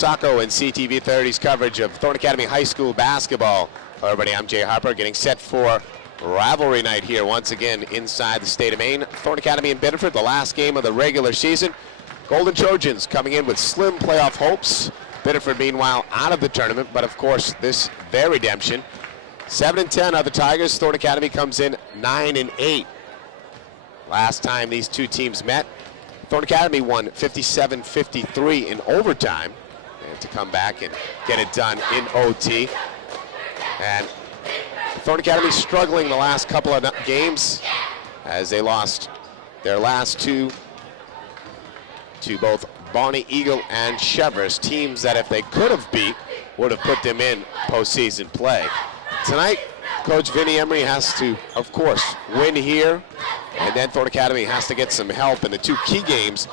Saco and CTV 30's coverage of Thornton Academy High School basketball. Hello everybody, I'm Jay Harper, getting set for rivalry night here once again inside the state of Maine. Thornton Academy and Biddeford, the last game of the regular season. Golden Trojans coming in with slim playoff hopes. Biddeford meanwhile out of the tournament, but of course this their redemption. 7-10 are the Tigers. Thornton Academy comes in 9-8. Last time these two teams met, Thornton Academy won 57-53 in overtime. They had to come back and get it done in OT. And Thornton Academy struggling the last couple of games as they lost their last two to both Bonnie Eagle and Cheverus, teams that if they could have beat would have put them in postseason play. Tonight, Coach Vinnie Emery has to, of course, win here, and then Thornton Academy has to get some help, and the two key games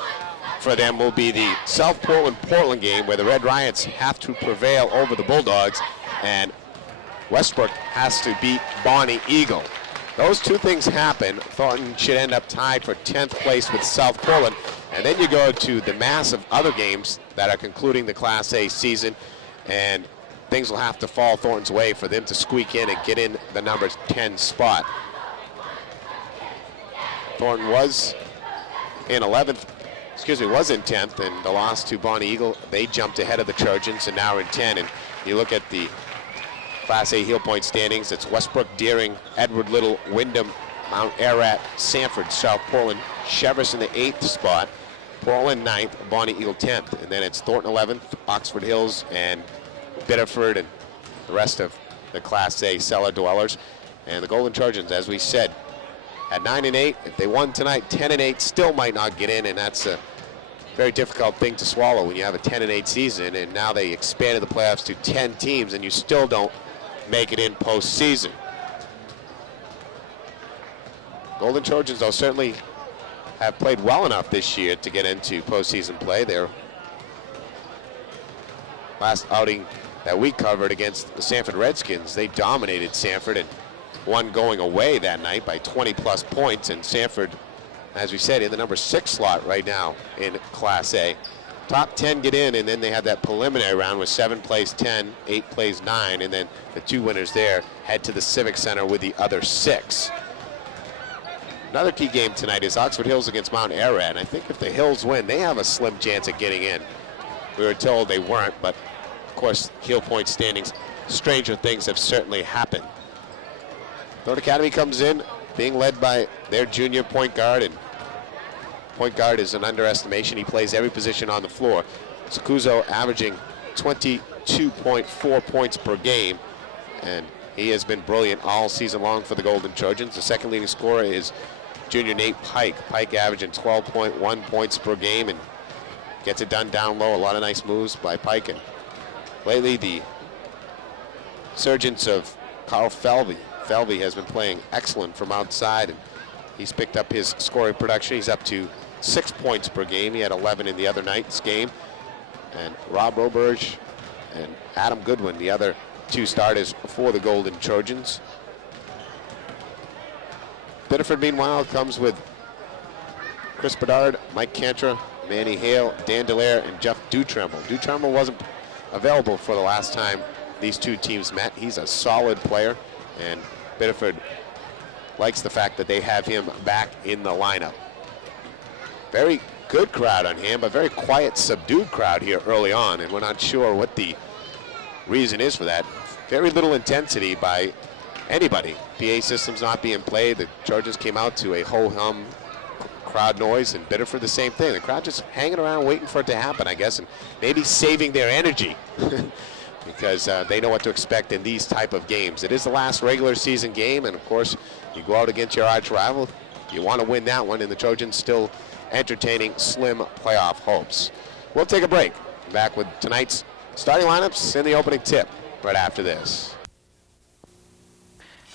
for them will be the South Portland game, where the Red Riots have to prevail over the Bulldogs, and Westbrook has to beat Bonnie Eagle. Those two things happen, Thornton should end up tied for 10th place with South Portland, and then you go to the massive other games that are concluding the Class A season, and things will have to fall Thornton's way for them to squeak in and get in the number 10 spot. Thornton was in 10th, and the loss to Bonnie Eagle, they jumped ahead of the Trojans and now are in 10. And you look at the Class A heel point standings, it's Westbrook, Deering, Edward Little, Wyndham, Mount Ararat, Sanford, South Portland, Cheverus in the 8th spot, Portland 9th, Bonnie Eagle 10th, and then it's Thornton 11th, Oxford Hills, and Biddeford, and the rest of the Class A cellar dwellers. And the Golden Trojans, as we said, at 9-8, if they won tonight, 10-8 still might not get in, and that's a very difficult thing to swallow when you have a 10-8 season, and now they expanded the playoffs to 10 teams, and you still don't make it in postseason. Golden Trojans, though, certainly have played well enough this year to get into postseason play. Their last outing that we covered against the Sanford Redskins, they dominated Sanford and won going away that night by 20+ points. And Sanford, as we said, in the number 6 slot right now in Class A. Top 10 get in, and then they had that preliminary round where 7 plays 10, 8 plays 9, and then the 2 winners there head to the Civic Center with the other 6. Another key game tonight is Oxford Hills against Mount Ararat, and I think if the Hills win, they have a slim chance of getting in. We were told they weren't, but of course, heel point standings, stranger things have certainly happened. Thornton Academy comes in being led by their junior point guard, and point guard is an underestimation. He plays every position on the floor. Sakuzo averaging 22.4 points per game, and he has been brilliant all season long for the Golden Trojans. The second leading scorer is junior Nate Pike. Pike averaging 12.1 points per game and gets it done down low. A lot of nice moves by Pike. And lately, the surgence of Carl Felvey. Felvey has been playing excellent from outside, and he's picked up his scoring production. He's up to 6 points per game. He had 11 in the other night's game. And Rob Roberge and Adam Goodwin, the other 2 starters for the Golden Trojans. Biddeford, meanwhile, comes with Chris Bedard, Mike Cantra, Manny Hale, Dan Delaire, and Jeff Dutremble. Dutremble wasn't available for the last time these two teams met. He's a solid player, and Biddeford likes the fact that they have him back in the lineup. Very good crowd on hand, but very quiet, subdued crowd here early on, and we're not sure what the reason is for that. Very little intensity by anybody. PA systems not being played. The Trojans came out to a ho-hum crowd noise, and Biddeford the same thing. The crowd just hanging around waiting for it to happen, I guess, and maybe saving their energy because they know what to expect in these type of games. It is the last regular season game, and of course you go out against your arch rival. You want to win that one, and the Trojans still entertaining slim playoff hopes. We'll take a break. Back with tonight's starting lineups and the opening tip right after this.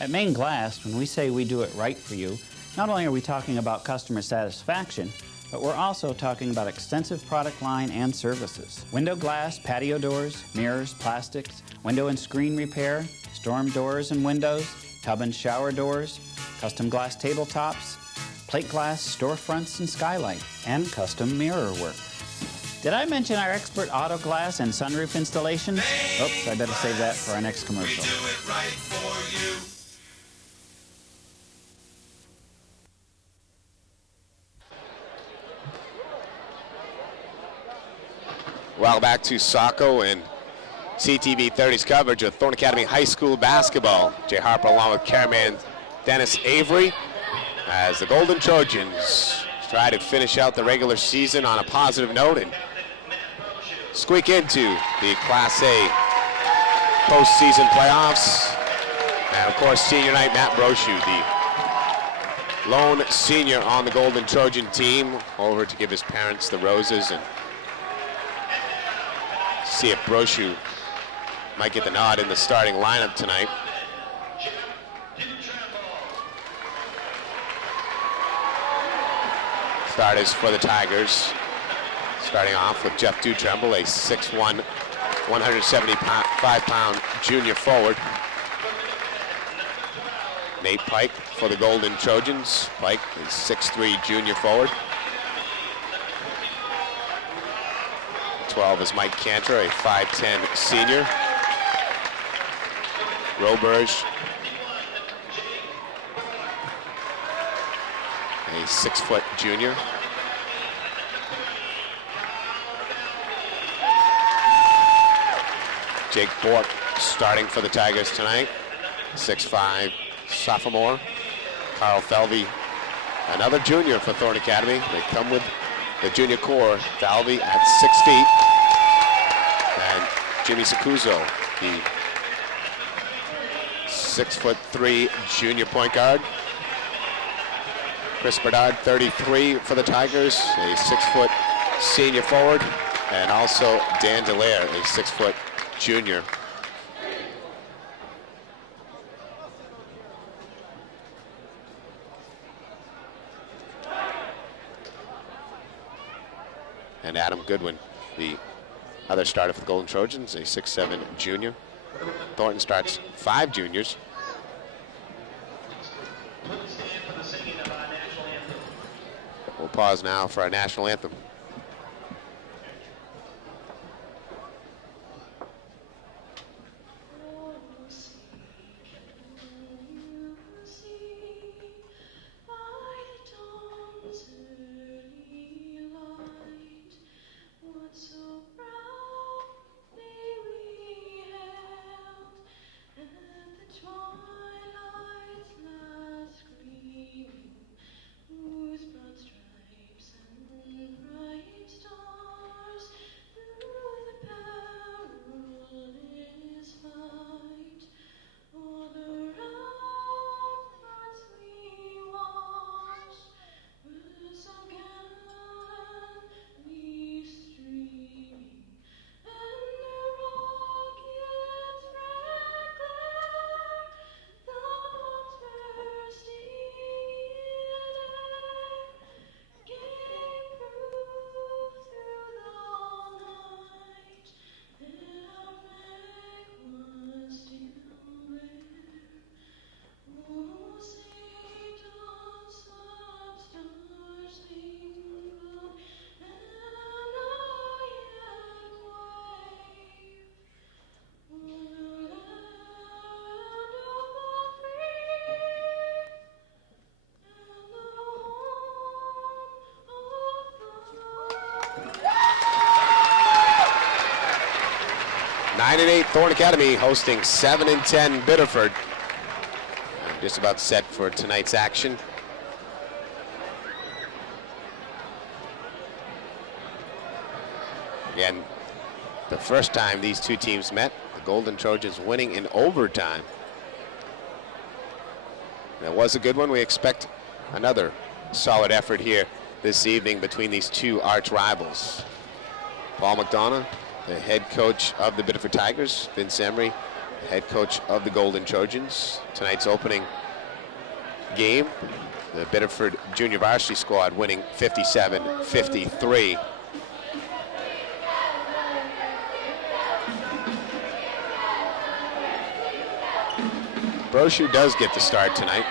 At Maine Glass, when we say we do it right for you, not only are we talking about customer satisfaction, but we're also talking about extensive product line and services. Window glass, patio doors, mirrors, plastics, window and screen repair, storm doors and windows, tub and shower doors, custom glass tabletops, plate glass storefronts and skylight, and custom mirror work. Did I mention our expert auto glass and sunroof installations? Oops, I better save that for our next commercial. Welcome back to Saco and CTV 30's coverage of Thornton Academy High School basketball. Jay Harper along with cameraman Dennis Avery as the Golden Trojans try to finish out the regular season on a positive note and squeak into the Class A postseason playoffs. And of course, senior night, Matt Brochu, the lone senior on the Golden Trojan team, over to give his parents the roses and see if Brochu might get the nod in the starting lineup tonight. Starters for the Tigers, starting off with Jeff Dutremble, a 6'1", 175-pound junior forward. Nate Pike for the Golden Trojans. Pike is 6'3", junior forward. 12 is Mike Cantor, a 5'10" senior. Roberge, a 6-foot junior. Jake Bork starting for the Tigers tonight, 6'5" sophomore. Carl Felvey, another junior for Thornton Academy. They come with the junior core. Falvey at 6 feet. And Jimmy Sacuzo, the 6'3" junior point guard. Chris Bernard, 33 for the Tigers, a 6-foot senior forward. And also Dan Delaire, a 6-foot junior. And Adam Goodwin, the other starter for the Golden Trojans, a 6'7" junior. Thornton starts 5 juniors. We'll pause now for our national anthem. Nine and 8 Thornton Academy hosting 7-10 Biddeford. Just about set for tonight's action. Again, the first time these two teams met, the Golden Trojans winning in overtime. That was a good one. We expect another solid effort here this evening between these two arch rivals. Paul McDonough, the head coach of the Biddeford Tigers. Vince Emery, head coach of the Golden Trojans. Tonight's opening game, the Biddeford junior varsity squad winning 57-53. Brochu does get the start tonight.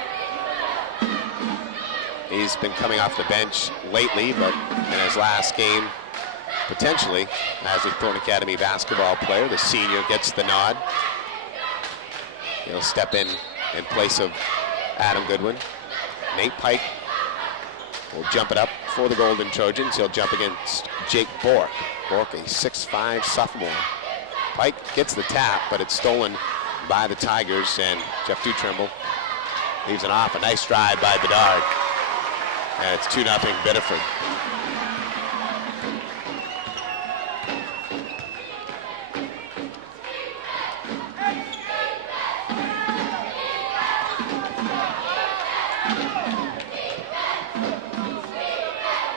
He's been coming off the bench lately, but in his last game potentially as a Thornton Academy basketball player. The senior gets the nod. He'll step in place of Adam Goodwin. Nate Pike will jump it up for the Golden Trojans. He'll jump against Jake Bork. Bork, a 6'5" sophomore. Pike gets the tap, but it's stolen by the Tigers, and Jeff Dutremble leaves it off. A nice drive by Bedard. And it's 2-0 Biddeford.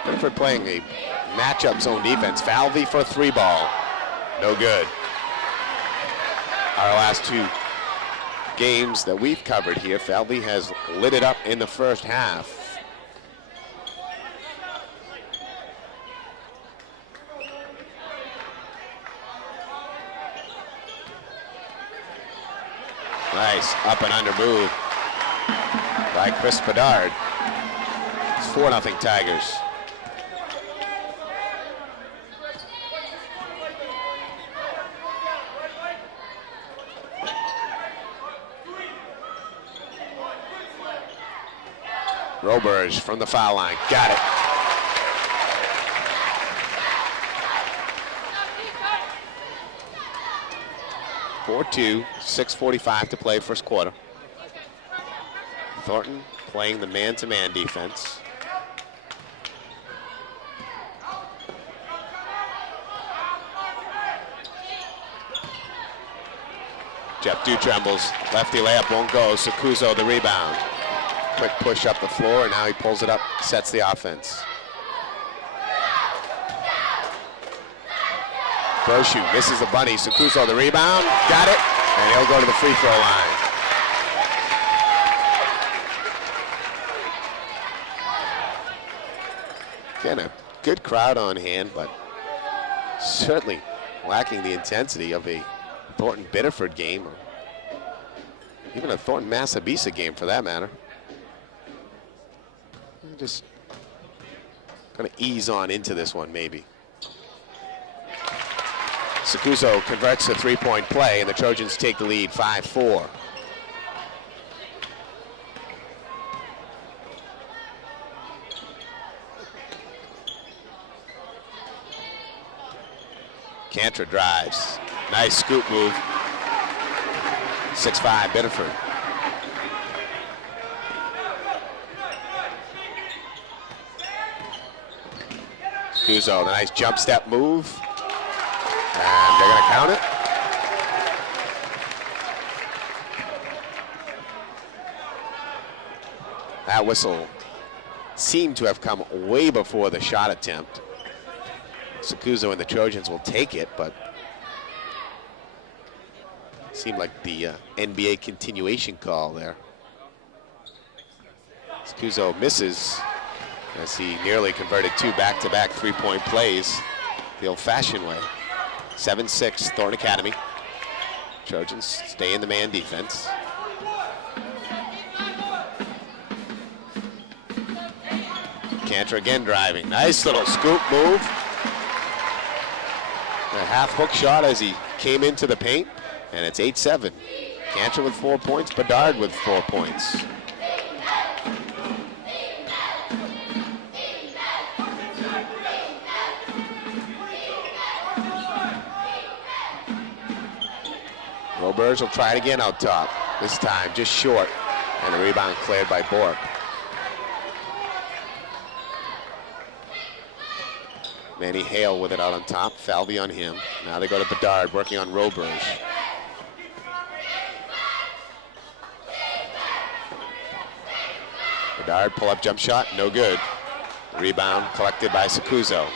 Biddeford playing a matchup zone defense. Falvey for a 3-ball. No good. Our last 2 games that we've covered here, Falvey has lit it up in the first half. Nice up and under move by Chris Bedard. It's 4-0 Tigers. Roberge from the foul line, got it. (4-2), 6:45 to play first quarter. Thornton playing the man-to-man defense. Jeff Dutremble's lefty layup won't go. Sacuso the rebound. Quick push up the floor, and now he pulls it up, sets the offense. Brochu misses the bunny. Sacuso the rebound, got it, and he'll go to the free throw line. Again, a good crowd on hand, but certainly lacking the intensity of a Thornton Biddeford game, or even a Thornton Massabisa game for that matter. Just gonna ease on into this one maybe. Sacuso converts a 3-point play, and the Trojans take the lead 5-4. Cantor drives. Nice scoop move. 6'5" Biddeford. Sacuso, the nice jump step move. And they're going to count it. That whistle seemed to have come way before the shot attempt. Sacuso and the Trojans will take it, but seemed like the NBA continuation call there. Sacuso misses as he nearly converted 2 back-to-back 3-point plays the old-fashioned way. 7-6 Thornton Academy. Trojans stay in the man defense. Cantor again driving. Nice little scoop move. A half hook shot as he came into the paint, and it's 8-7. Cantor with 4 points, Bedard with 4 points. Roberge will try it again out top. This time just short, and the rebound cleared by Bork. Manny Hale with it out on top. Falvey on him. Now they go to Bedard working on Roberge. Bedard pull-up jump shot, no good. Rebound collected by Sacuso.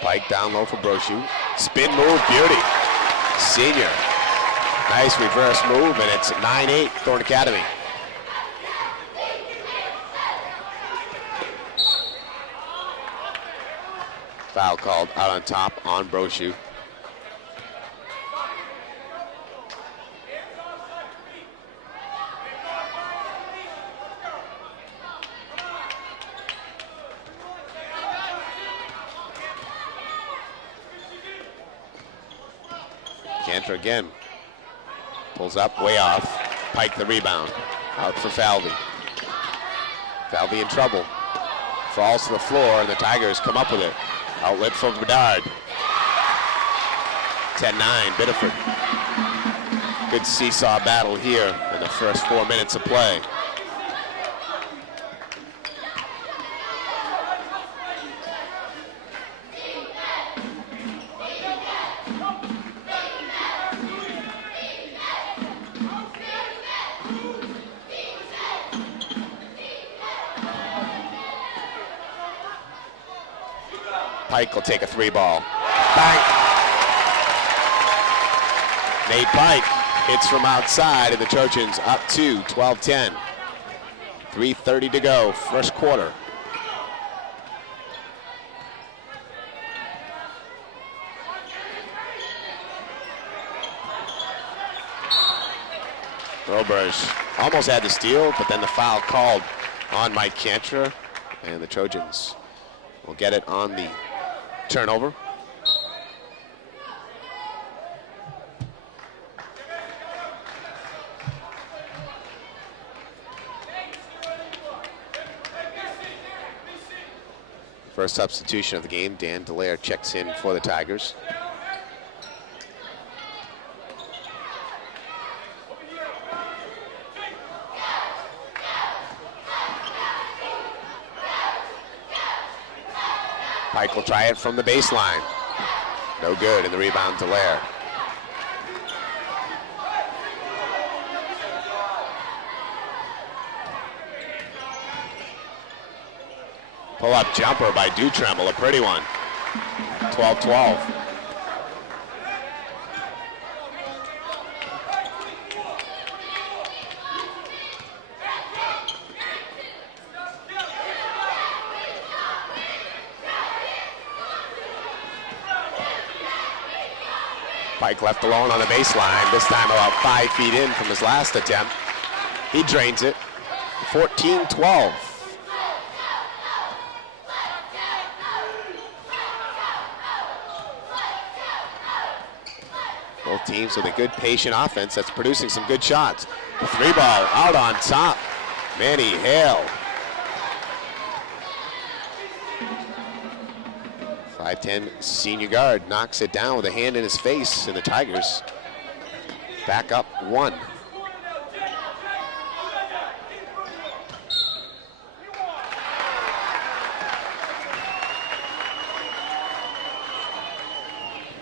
Pike down low for Brochu. Spin move, beauty. Senior. Nice reverse move, and it's 9-8 Thornton Academy. Foul called out on top on Brochu. Cantor again. Pulls up, way off. Pike the rebound. Out for Falvey. Falvey in trouble. Falls to the floor, and the Tigers come up with it. Outlet for Bedard. 10-9, Biddeford. Good seesaw battle here in the first 4 minutes of play. Pike will take a 3-ball. Bang! Nate Pike hits from outside, and the Trojans up to 12-10. 3:30 to go, first quarter. Roberge almost had the steal, but then the foul called on Mike Cantor, and the Trojans will get it on the turnover. First substitution of the game, Dan Dallaire checks in for the Tigers. Pike will try it from the baseline. No good, and the rebound Dallaire. Pull-up jumper by Dutremble, a pretty one. 12-12. Pike left alone on the baseline, this time about 5 feet in from his last attempt. He drains it. 14-12. Both teams with a good patient offense that's producing some good shots. The 3-ball out on top. Manny Hale. 5'10" senior guard knocks it down with a hand in his face, and the Tigers back up 1.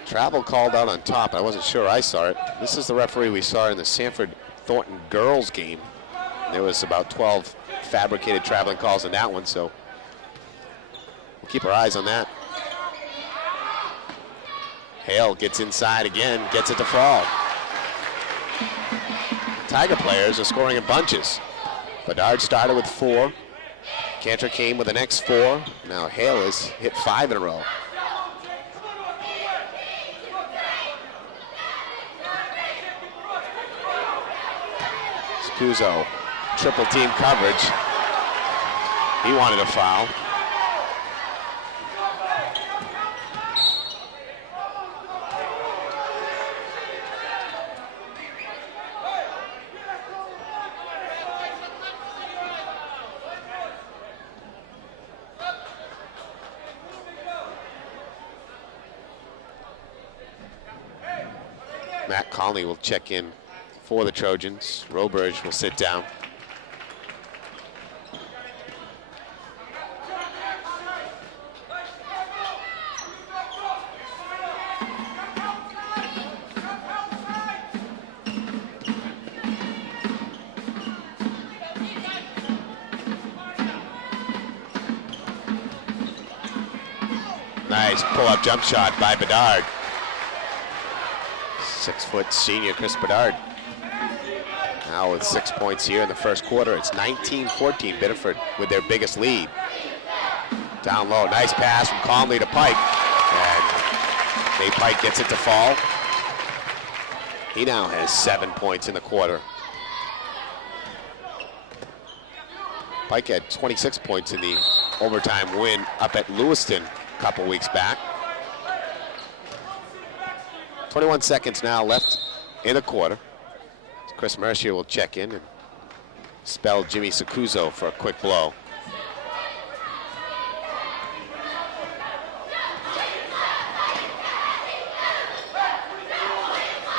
Travel called out on top. I wasn't sure I saw it. This is the referee we saw in the Sanford-Thornton girls game. There was about 12 fabricated traveling calls in that one, so we'll keep our eyes on that. Hale gets inside again, gets it to fall. Tiger players are scoring in bunches. Bedard started with 4. Cantor came with the next 4. Now Hale has hit 5 in a row. Scuso, triple team coverage. He wanted a foul. Matt Conley will check in for the Trojans. Roberge will sit down. Nice pull-up jump shot by Bedard. 6-foot senior Chris Bedard. Now with 6 points here in the first quarter, it's 19-14, Biddeford with their biggest lead. Down low, nice pass from Conley to Pike. And Nate Pike gets it to fall. He now has 7 points in the quarter. Pike had 26 points in the overtime win up at Lewiston a couple weeks back. 21 seconds now left in the quarter. Chris Mercier will check in and spell Jimmy Sacuzo for a quick blow.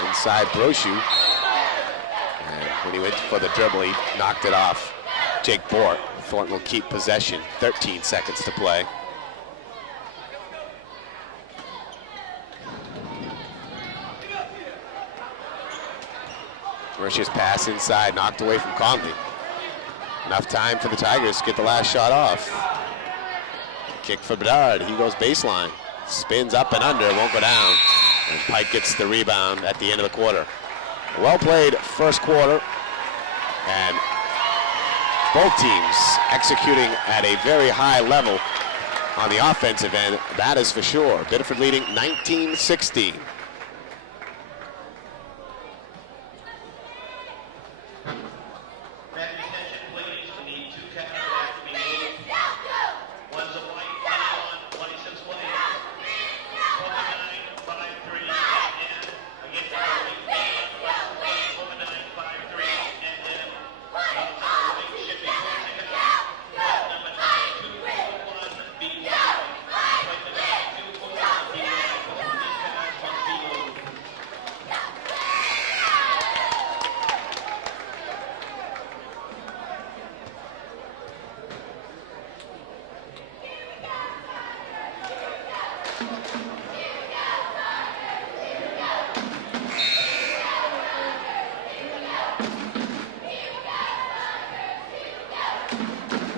Inside Brochu. And when he went for the dribble, he knocked it off Jake Bort. Thornton will keep possession. 13 seconds to play. Mercier's pass inside, knocked away from Conley. Enough time for the Tigers to get the last shot off. Kick for Bedard, he goes baseline. Spins up and under, won't go down. And Pike gets the rebound at the end of the quarter. Well played first quarter. And both teams executing at a very high level on the offensive end, that is for sure. Biddeford leading 19-16.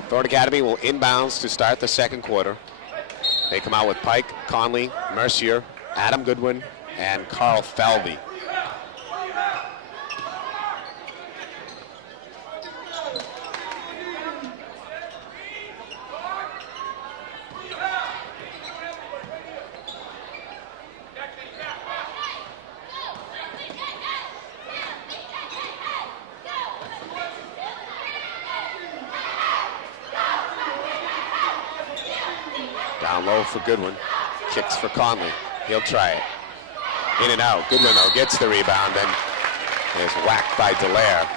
Thornton Academy will inbounds to start the second quarter. They come out with Pike, Conley, Mercier, Adam Goodwin, and Carl Falvey. Down low for Goodwin. Kicks for Conley. He'll try it. In and out. Goodwin, though, gets the rebound and is whacked by Dallaire.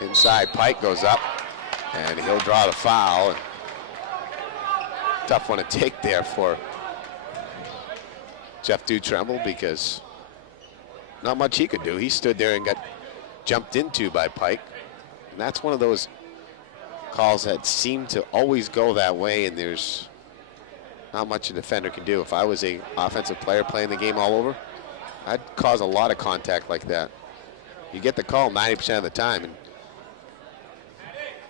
Inside, Pike goes up, and he'll draw the foul. Tough one to take there for Jeff Dutremble because not much he could do. He stood there and got jumped into by Pike. And that's one of those calls that seem to always go that way, and there's not much a defender can do. If I was an offensive player playing the game all over, I'd cause a lot of contact like that. You get the call 90% of the time, and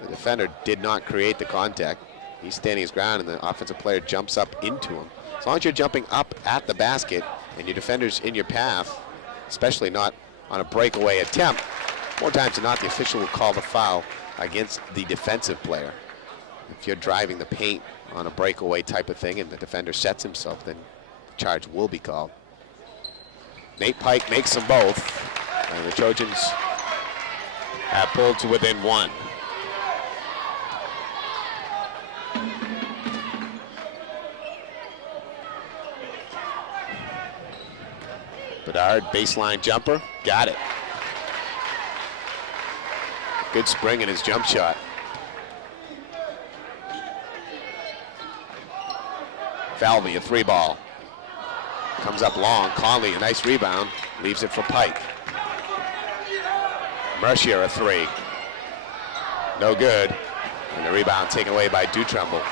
the defender did not create the contact. He's standing his ground, and the offensive player jumps up into him. As long as you're jumping up at the basket and your defender's in your path, especially not on a breakaway attempt, more times than not, the official will call the foul against the defensive player. If you're driving the paint on a breakaway type of thing and the defender sets himself, then the charge will be called. Nate Pike makes them both, and the Trojans have pulled to within one. Bedard, baseline jumper, got it. Good spring in his jump shot. Falvey, a three ball. Comes up long, Conley, a nice rebound, leaves it for Pike. Mercier, a three. No good, and the rebound taken away by Dutremble.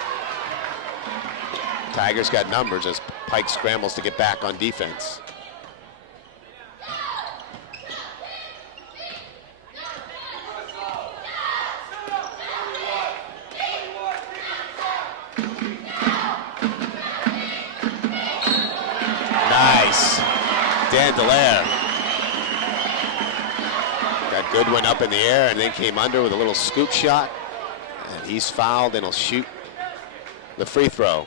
Tigers got numbers as Pike scrambles to get back on defense. Nice. Dan Dallaire. Got Goodwin up in the air and then came under with a little scoop shot. And he's fouled and he'll shoot the free throw.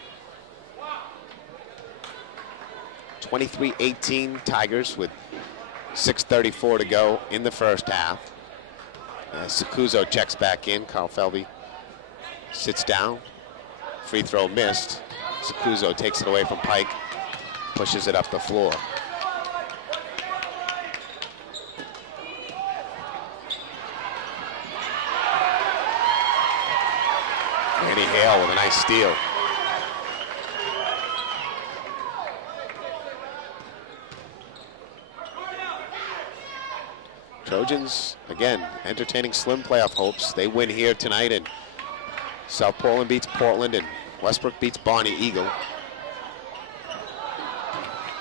23-18 Tigers with 6:34 to go in the first half. Sacuzo checks back in. Carl Felby sits down. Free throw missed. Sacuzo takes it away from Pike, pushes it up the floor. Andy Hale with a nice steal. Trojans, again, entertaining slim playoff hopes. They win here tonight, and South Portland beats Portland, and Westbrook beats Bonnie Eagle.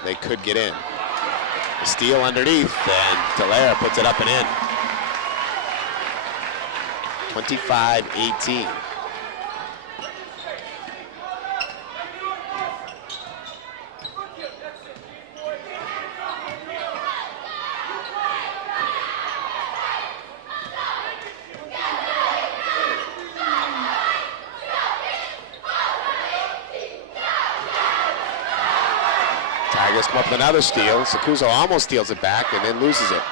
They could get in. A steal underneath, and Dallaire puts it up and in. 25-18. Tigers come up with another steal. Sacuzo almost steals it back and then loses it.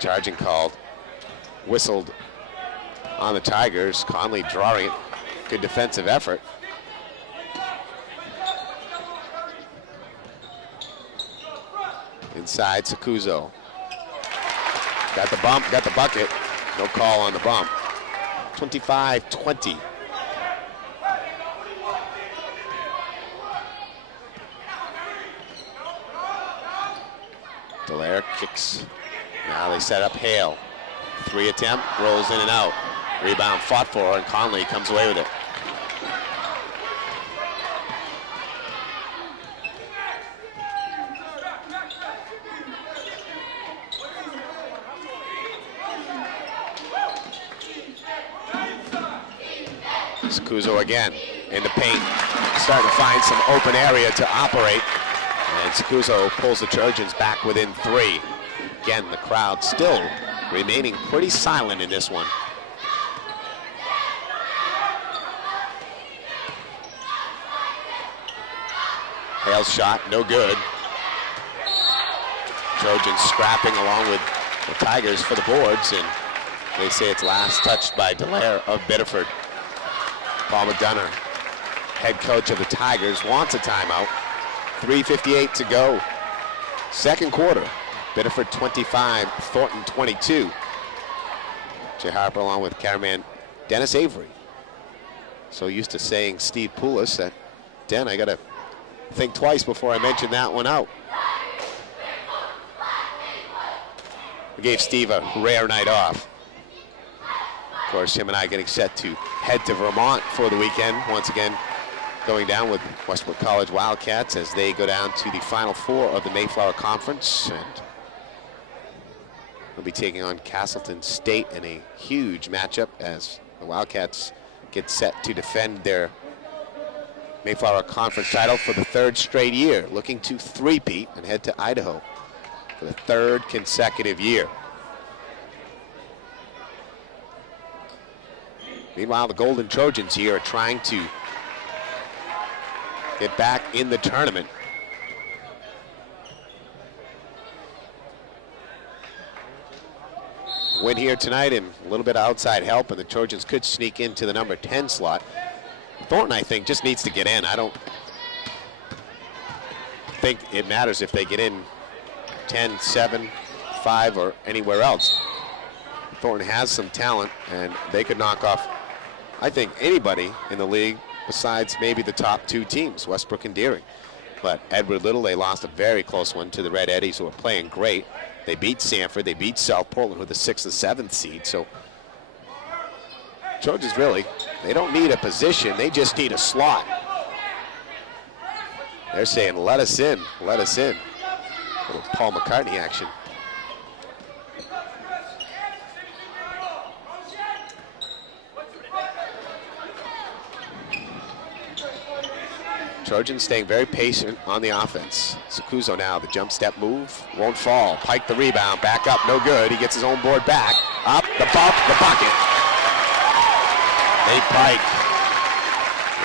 Charging called. Whistled on the Tigers. Conley drawing it. Good defensive effort. Inside, Sacuzo. Got the bump, got the bucket. No call on the bump. 25-20. Dallaire kicks. Now they set up Hale. 3 attempt, rolls in and out. Rebound fought for, and Conley comes away with it. Sacuzo again in the paint, starting to find some open area to operate. And Sacuzo pulls the Trojans back within 3. Again, the crowd still remaining pretty silent in this one. Hale's shot, no good. Trojans scrapping along with the Tigers for the boards, and they say it's last touched by Dallaire of Biddeford. Paul McDonough, head coach of the Tigers, wants a timeout. 3:58 to go. Second quarter. Biddeford 25, Thornton 22. Jay Harper along with cameraman Dennis Avery. So used to saying Steve Poulos that, Den, I gotta think twice before I mention that one out. We gave Steve a rare night off. Of course, him and I getting set to head to Vermont for the weekend. Once again, going down with Westbrook College Wildcats as they go down to the Final Four of the Mayflower Conference. And we'll be taking on Castleton State in a huge matchup as the Wildcats get set to defend their Mayflower Conference title for the 3rd straight year, looking to three-peat and head to Idaho for the 3rd consecutive year. Meanwhile, the Golden Trojans here are trying to get back in the tournament. Win here tonight and a little bit of outside help, and the Trojans could sneak into the number 10 slot. Thornton, I think, just needs to get in. I don't think it matters if they get in 10, 7, 5, or anywhere else. Thornton has some talent, and they could knock off, I think, anybody in the league besides maybe the top 2 teams, Westbrook and Deering. But Edward Little, they lost a very close one to the Red Eddies, who are playing great. They beat Sanford, they beat South Portland with the 6th and 7th seed. So Trojans really, they don't need a position, they just need a slot. They're saying, let us in, let us in. A little Paul McCartney action. Trojans staying very patient on the offense. Sacuso now, the jump step move, won't fall. Pike the rebound, back up, no good. He gets his own board back. Up, the bump, the bucket. Nate Pike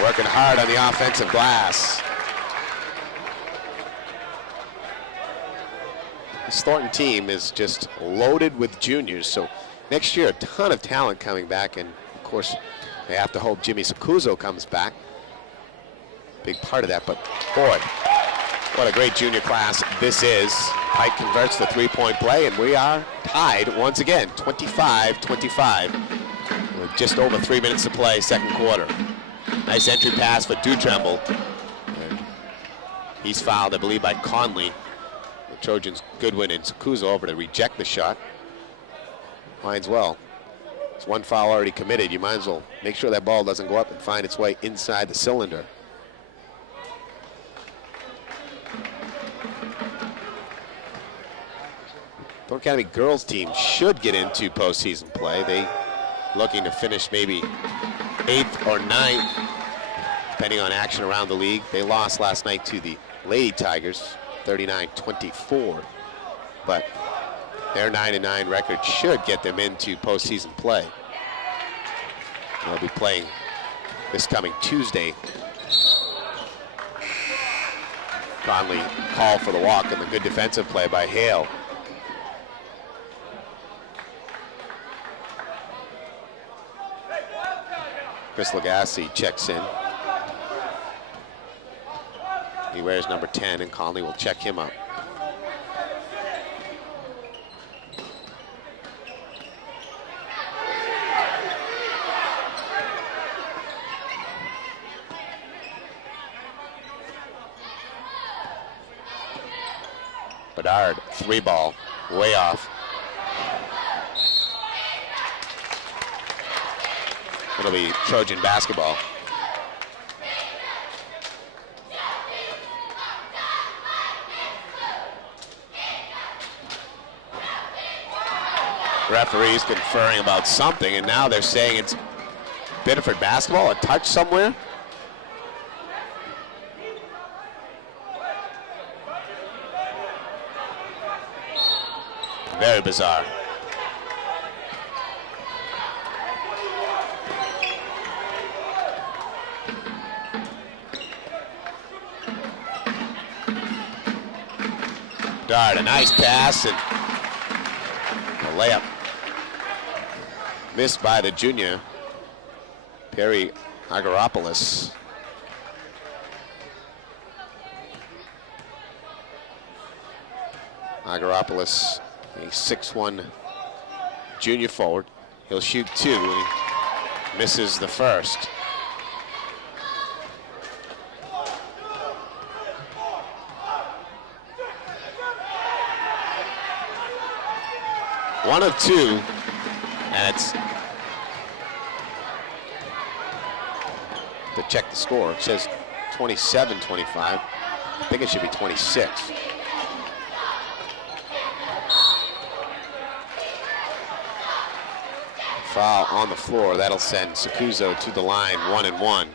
working hard on the offensive glass. This Thornton team is just loaded with juniors, so next year a ton of talent coming back, and of course they have to hope Jimmy Sacuso comes back. Big part of that, but boy, what a great junior class this is. Pike converts the three-point play, and we are tied once again, 25-25, with just over 3 minutes to play, second quarter. Nice entry pass for Dutremble. And he's fouled, I believe, by Conley. The Trojans, Goodwin and Sacuso over to reject the shot. Finds well. There's one foul already committed. You might as well make sure that ball doesn't go up and find its way inside the cylinder. Thornton Academy girls team should get into postseason play. They looking to finish maybe 8th or 9th, depending on action around the league. They lost last night to the Lady Tigers, 39-24, but their 9-9 record should get them into postseason play. They'll be playing this coming Tuesday. Conley called for the walk, and the good defensive play by Hale. Chris Lagasse checks in. He wears number 10, and Conley will check him up. Bedard, three ball, way off. It'll be Trojan basketball. Referees conferring about something, and now they're saying it's Biddeford basketball, a touch somewhere. Very bizarre. Dart, a nice pass, and a layup missed by the junior, Perry Agaropoulos. Agaropoulos, a 6'1" junior forward. He'll shoot two, and he misses the first. One of two, and it's to check the score. It says 27-25. I think it should be 26. Foul on the floor. That'll send Sacuso to the line, 1-1.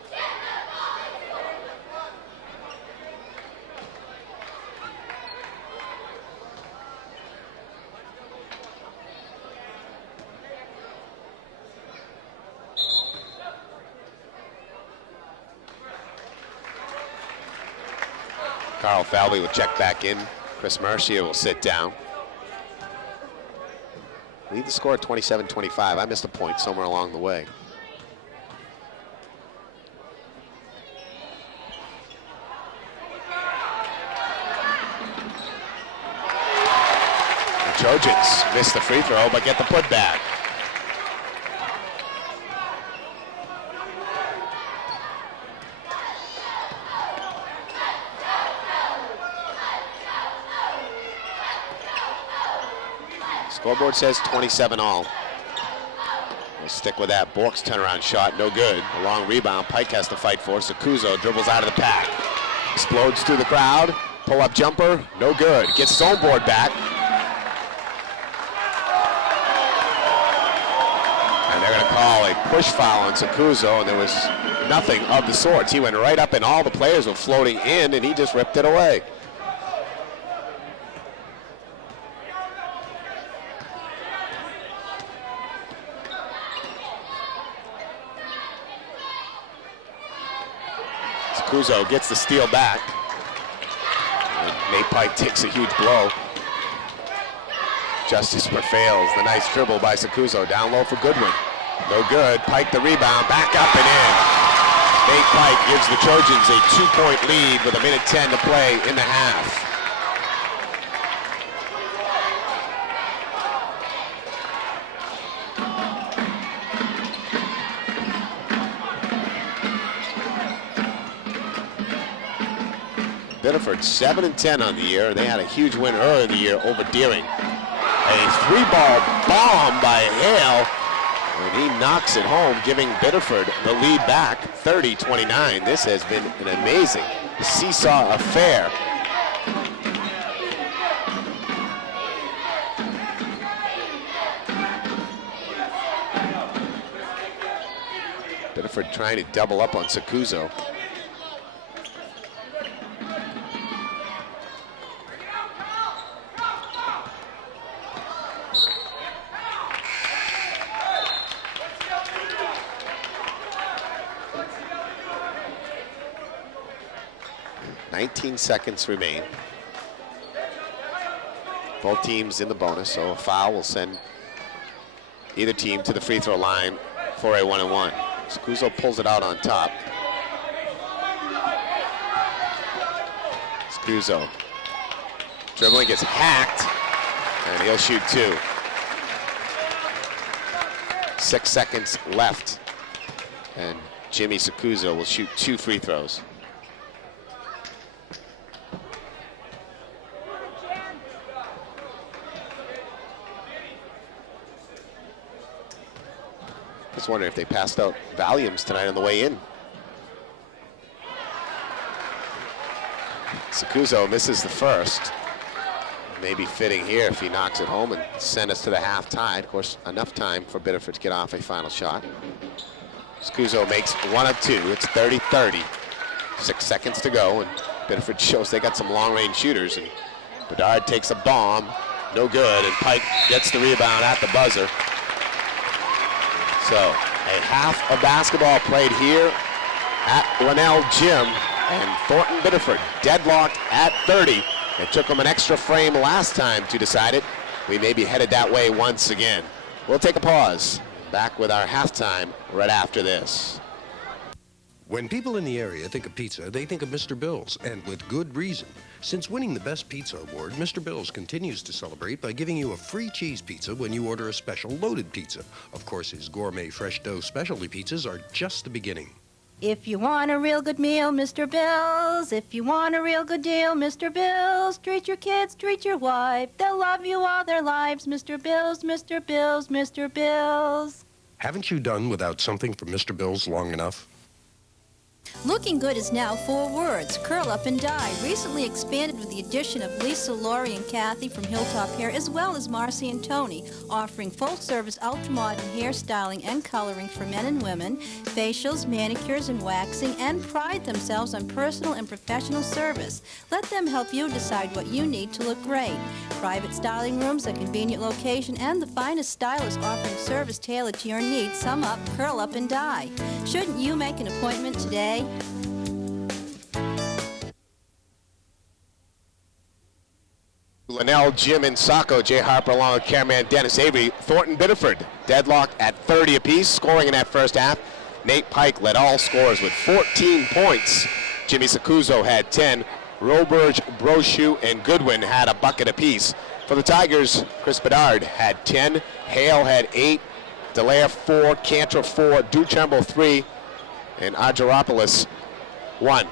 Carl Falvey will check back in. Chris Mercia will sit down. Lead the score at 27-25. I missed a point somewhere along the way. The Trojans missed the free throw, but get the putback. Scoreboard says 27 all. We'll stick with that. Bork's turnaround shot, no good. A long rebound, Pike has to fight for. Sacuso dribbles out of the pack. Explodes through the crowd. Pull-up jumper, no good. Gets his own board back. And And they're going to call a push foul on Sakuzo, and there was nothing of the sorts. He went right up, and all the players were floating in, and he just ripped it away. Sakuzo gets the steal back. And Nate Pike takes a huge blow. Justice prevails. The nice dribble by Sakuzo. Down low for Goodwin. No good. Pike the rebound. Back up and in. Nate Pike gives the Trojans a 2-point lead with 1:10 to play in the half. Biddeford 7-10 on the year. They had a huge win earlier in the year over Deering. A 3-ball bomb by Hale, and he knocks it home, giving Biddeford the lead back, 30-29. This has been an amazing seesaw affair. Biddeford trying to double up on Sakuzo. Seconds remain. Both teams in the bonus, so a foul will send either team to the free throw line for a 1-and-1. Sakuzo pulls it out on top. Sakuzo dribbling, gets hacked, and he'll shoot 2. 6 seconds left, and Jimmy Sakuzo will shoot 2 free throws. Just wondering if they passed out Valiums tonight on the way in. Sakuzo misses the first. Maybe fitting here if he knocks it home and send us to the half tie. Of course, enough time for Biddeford to get off a final shot. Sakuzo makes 1 of 2. It's 30-30. 6 seconds to go, and Biddeford shows they got some long-range shooters. And Bedard takes a bomb, no good, and Pike gets the rebound at the buzzer. So a half of basketball played here at Linnell Gym, and Thornton Biddeford deadlocked at 30. It took them an extra frame last time to decide it. We may be headed that way once again. We'll take a pause. Back with our halftime right after this. When people in the area think of pizza, they think of Mr. Bill's, and with good reason. Since winning the Best Pizza Award, Mr. Bill's continues to celebrate by giving you a free cheese pizza when you order a special loaded pizza. Of course, his gourmet fresh dough specialty pizzas are just the beginning. If you want a real good meal, Mr. Bill's. If you want a real good deal, Mr. Bill's. Treat your kids, treat your wife. They'll love you all their lives. Mr. Bill's, Mr. Bill's, Mr. Bill's. Haven't you done without something from Mr. Bill's long enough? Looking good is now 4 words. Curl up and dye. Recently expanded with the addition of Lisa, Lori, and Kathy from Hilltop Hair, as well as Marcy and Tony, offering full-service ultra-modern hairstyling and coloring for men and women, facials, manicures, and waxing, and pride themselves on personal and professional service. Let them help you decide what you need to look great. Private styling rooms, a convenient location, and the finest stylists offering service tailored to your needs. Sum up, curl up, and dye. Shouldn't you make an appointment today? Linnell Gym in Saco. Jay Harper along with cameraman Dennis Avery. Thornton Biddeford deadlocked at 30 apiece, scoring in that first half. Nate Pike led all scorers with 14 points. Jimmy Sakuzo had 10. Roberge, Brochu, and Goodwin had a bucket apiece. For the Tigers, Chris Bedard had 10. Hale had 8. Dallaire 4. Cantor 4. Duchambeau 3. And Argyropoulos 1.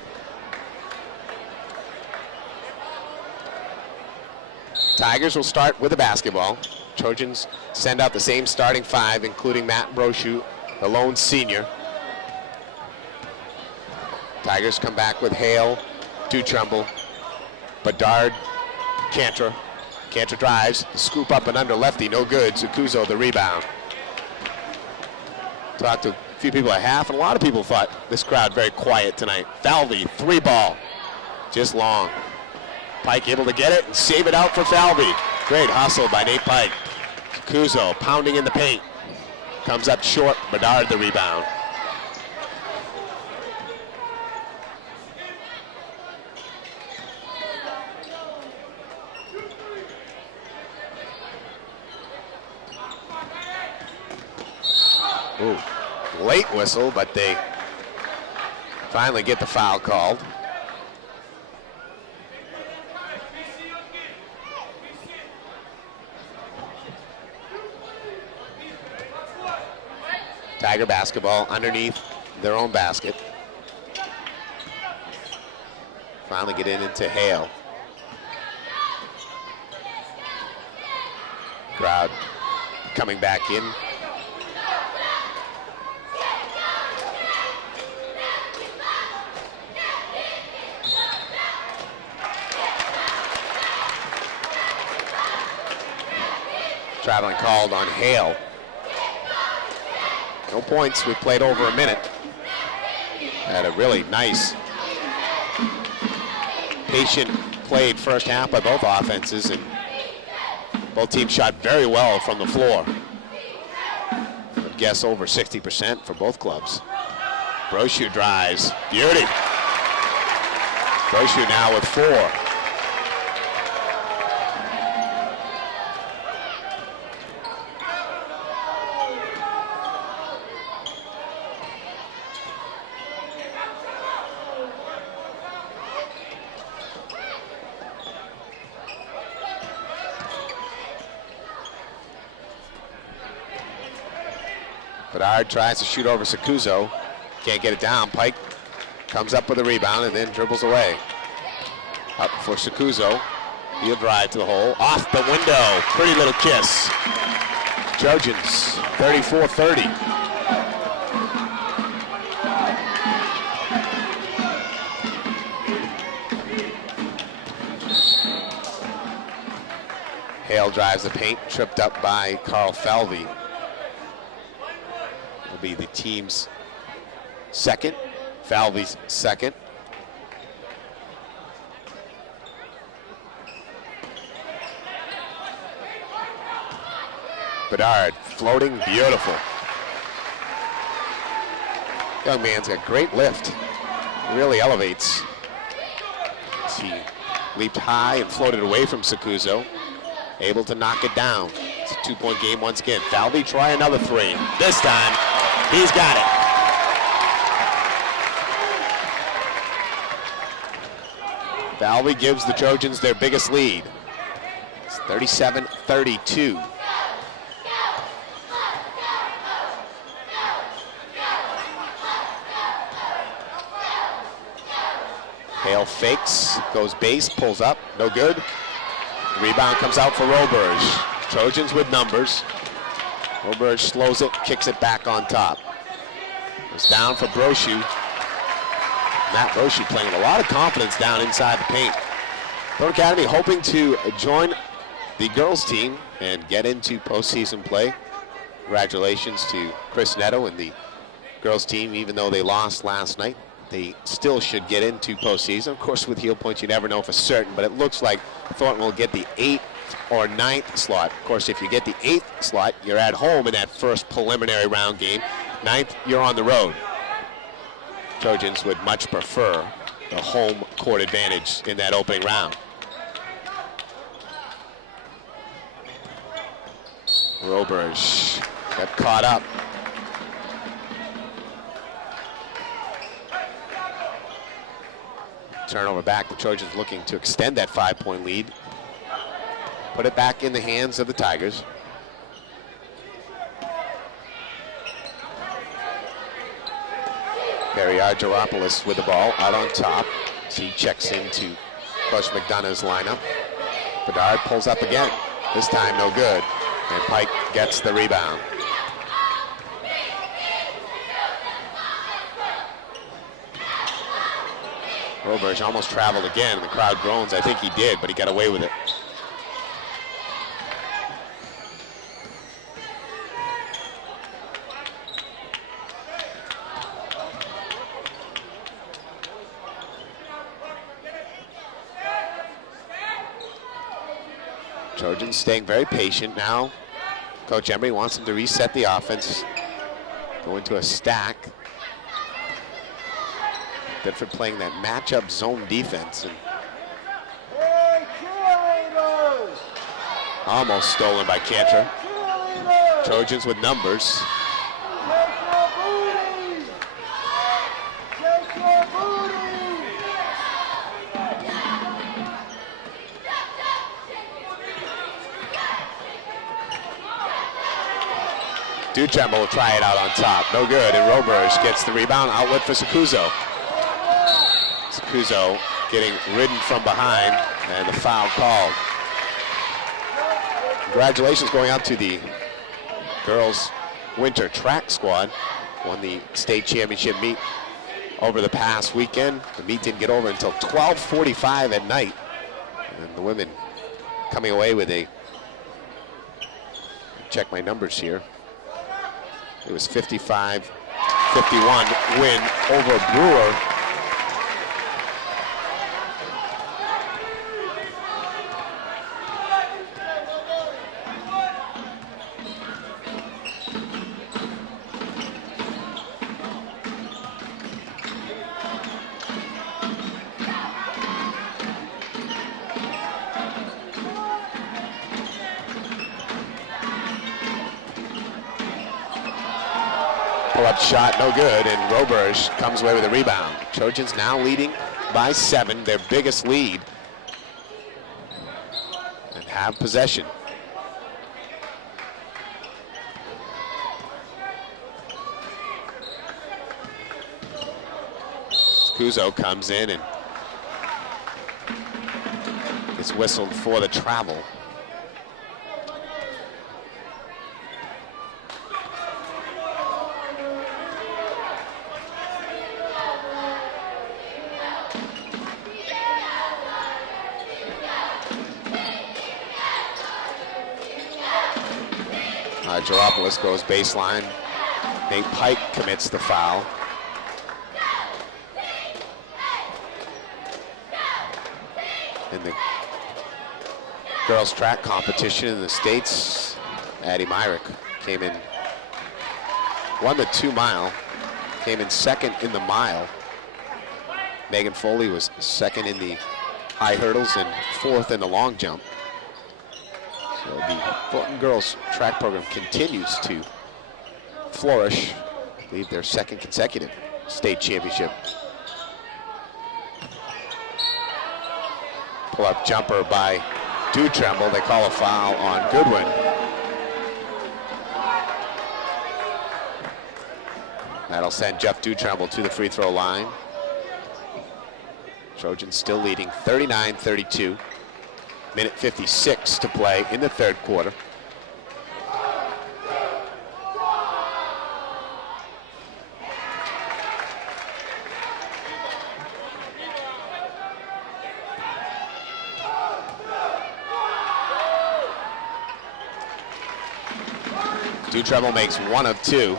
Tigers will start with the basketball. Trojans send out the same starting 5, including Matt Brochu, the lone senior. Tigers come back with Hale, Duchambeau, Bedard, Cantor. Cantor drives, scoop up and under lefty, no good. Sakuzo the rebound. Talked to a few people at half, and a lot of people thought this crowd very quiet tonight. Falvey, 3-ball, just long. Pike able to get it and save it out for Falvey. Great hustle by Nate Pike. Kuzo pounding in the paint. Comes up short, Bedard the rebound. Ooh, late whistle, but they finally get the foul called. Tiger basketball underneath their own basket. Finally get into Hale. Crowd coming back in. Traveling called on Hale. No points, we played over a minute. Had a really nice, patient played first half by both offenses, and both teams shot very well from the floor. I'd guess over 60% for both clubs. Brochu drives, beauty. Brochu now with 4. Bedard tries to shoot over Sakuzo. Can't get it down. Pike comes up with a rebound and then dribbles away. Up for Sakuzo. He'll drive to the hole. Off the window. Pretty little kiss. Trojans, 34-30. Hale drives the paint, tripped up by Carl Falvey. Will be the team's second, Falvey's second. Bedard floating, beautiful. Young man's got great lift. Really elevates. He leaped high and floated away from Sakuzo. Able to knock it down. It's a 2-point game once again. Falvey try another 3. This time, he's got it. Falvey gives the Trojans their biggest lead. It's 37-32. Hale fakes, goes base, pulls up, no good. Rebound comes out for Roberge. Trojans with numbers. Roberge slows it, kicks it back on top. It's down for Brochu. Matt Brochu playing with a lot of confidence down inside the paint. Thornton Academy hoping to join the girls team and get into postseason play. Congratulations to Chris Netto and the girls team, even though they lost last night. They still should get into postseason. Of course, with heel points, you never know for certain, but it looks like Thornton will get the 8th or 9th slot. Of course, if you get the 8th slot, you're at home in that first preliminary round game. 9th, you're on the road. Trojans would much prefer the home court advantage in that opening round. Roberge got caught up. Turnover back. The Trojans looking to extend that 5-point lead. Put it back in the hands of the Tigers. Barry Argyropoulos with the ball out on top. As he checks into Coach McDonough's lineup. Bedard pulls up again. This time no good. And Pike gets the rebound. Roberge almost traveled again, and the crowd groans. I think he did, but he got away with it. Trojans staying very patient now. Coach Emery wants them to reset the offense, go into a stack. Biddeford playing that matchup zone defense. And almost stolen by Cantor. Trojans with numbers. Dutremble will try it out on top. No good, and Roberge gets the rebound. Outlet for Sacuzo. Sacuzo getting ridden from behind, and the foul called. Congratulations going out to the girls' winter track squad. Won the state championship meet over the past weekend. The meet didn't get over until 12:45 at night. And the women coming away with a, check my numbers here, it was 55-51 win over Brewer. Pull-up shot, no good, and Roberge comes away with a rebound. Trojans now leading by 7, their biggest lead, and have possession. Scuso comes in and gets whistled for the travel. Geropoulos goes baseline. Nate Pike commits the foul. In the girls track competition in the States, Addie Myrick came in, won the 2 mile, came in second in the mile. Megan Foley was second in the high hurdles and fourth in the long jump. So the Thornton girls track program continues to flourish, lead their second consecutive state championship. Pull-up jumper by Dutremble. They call a foul on Goodwin. That'll send Jeff Dutremble to the free throw line. Trojans still leading 39-32. Minute 56 to play in the third quarter. Dutremble makes 1 of 2.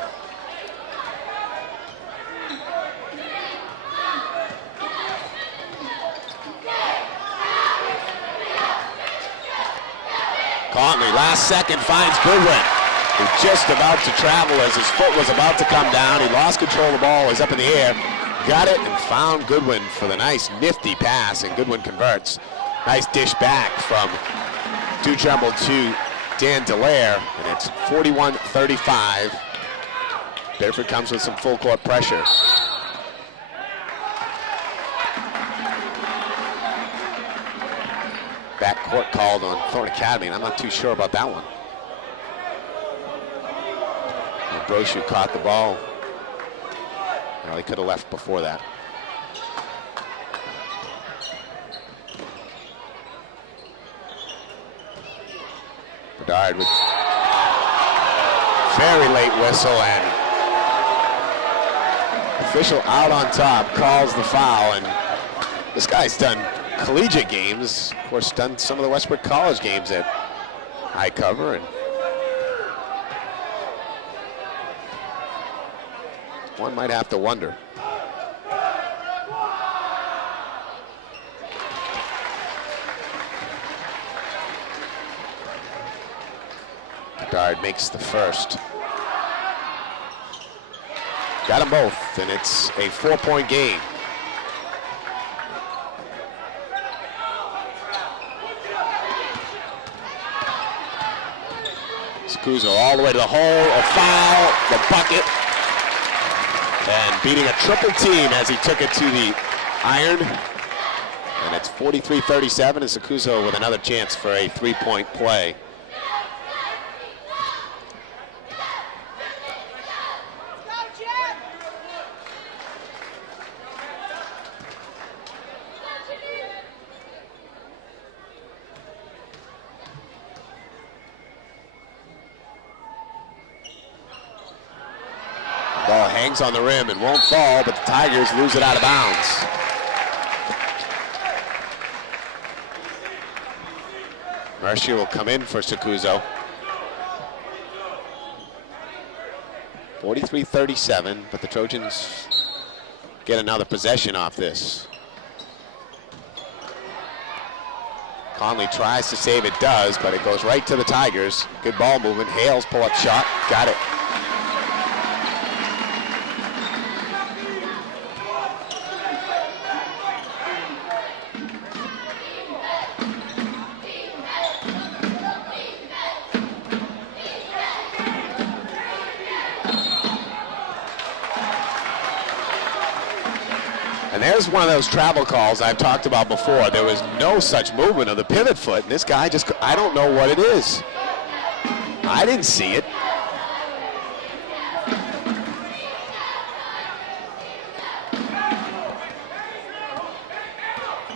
Conley, last second, finds Goodwin, who's just about to travel as his foot was about to come down. He lost control of the ball, he's up in the air, got it and found Goodwin for the nice nifty pass, and Goodwin converts. Nice dish back from Dutremble to Dan Dallaire, and it's 41-35. Biddeford comes with some full court pressure. Backcourt called on Thornton Academy, and I'm not too sure about that one. Brochu caught the ball. Well, he could have left before that. Bedard with very late whistle, and official out on top calls the foul, and this guy's done collegiate games, of course, done some of the Westbrook College games at high cover, and one might have to wonder. Bedard makes the first. Got them both, and it's a 4-point game. Saco all the way to the hole, a foul, the bucket, and beating a triple team as he took it to the iron. And it's 43-37, and Saco with another chance for a 3-point play. Ball hangs on the rim and won't fall, but the Tigers lose it out of bounds. Mercier will come in for Saco. 43-37, but the Trojans get another possession off this. Conley tries to save it, does, but it goes right to the Tigers. Good ball movement. Hale's pull-up shot, got it. And there's one of those travel calls I've talked about before. There was no such movement of the pivot foot, and this guy just, I don't know what it is. I didn't see it.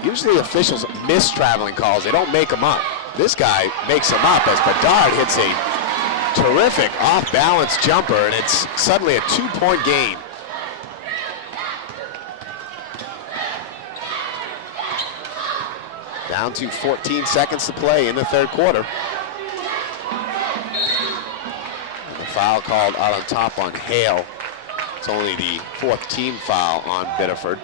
Usually officials miss traveling calls. They don't make them up. This guy makes them up as Bedard hits a terrific off-balance jumper, and it's suddenly a 2-point game. Down to 14 seconds to play in the third quarter. And the foul called out on top on Hale. It's only the 4th team foul on Biddeford.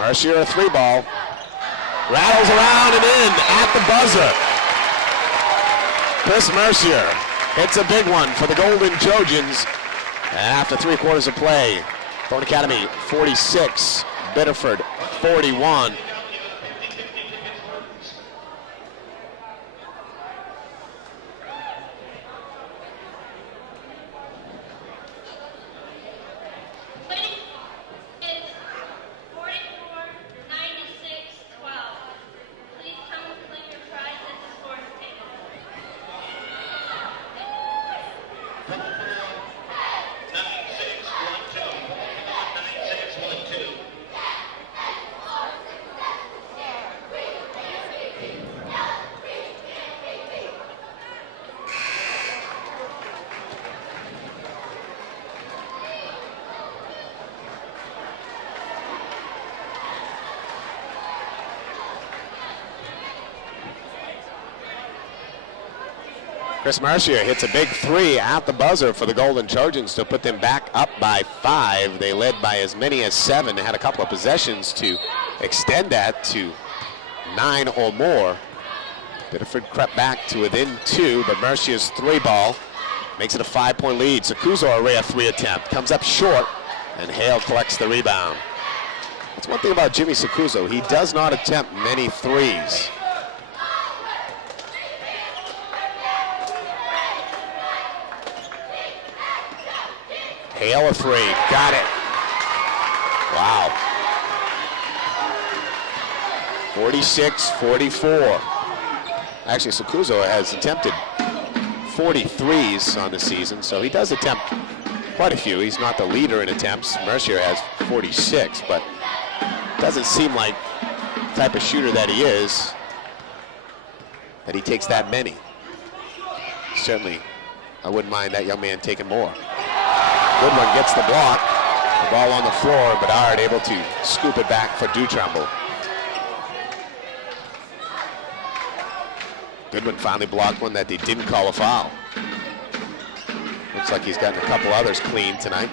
Mercier a 3-ball. Rattles around and in at the buzzer. Chris Mercier hits a big one for the Golden Trojans. After 3 quarters of play, Thornton Academy 46, Biddeford 41. Chris Mercier hits a big 3 at the buzzer for the Golden Trojans to put them back up by 5. They led by as many as 7. They had a couple of possessions to extend that to 9 or more. Biddeford crept back to within 2, but Mercier's 3-ball makes it a 5-point lead. Saco a rare 3 attempt, comes up short, and Hale collects the rebound. That's one thing about Jimmy Saco. He does not attempt many 3s. Hale a 3, got it. Wow. 46-44. Actually, Saco has attempted 43s on the season, so he does attempt quite a few. He's not the leader in attempts. Mercier has 46, but doesn't seem like the type of shooter that he is, that he takes that many. Certainly, I wouldn't mind that young man taking more. Goodwin gets the block. The ball on the floor, Bedard able to scoop it back for Dutremble. Goodwin finally blocked one that they didn't call a foul. Looks like he's gotten a couple others clean tonight.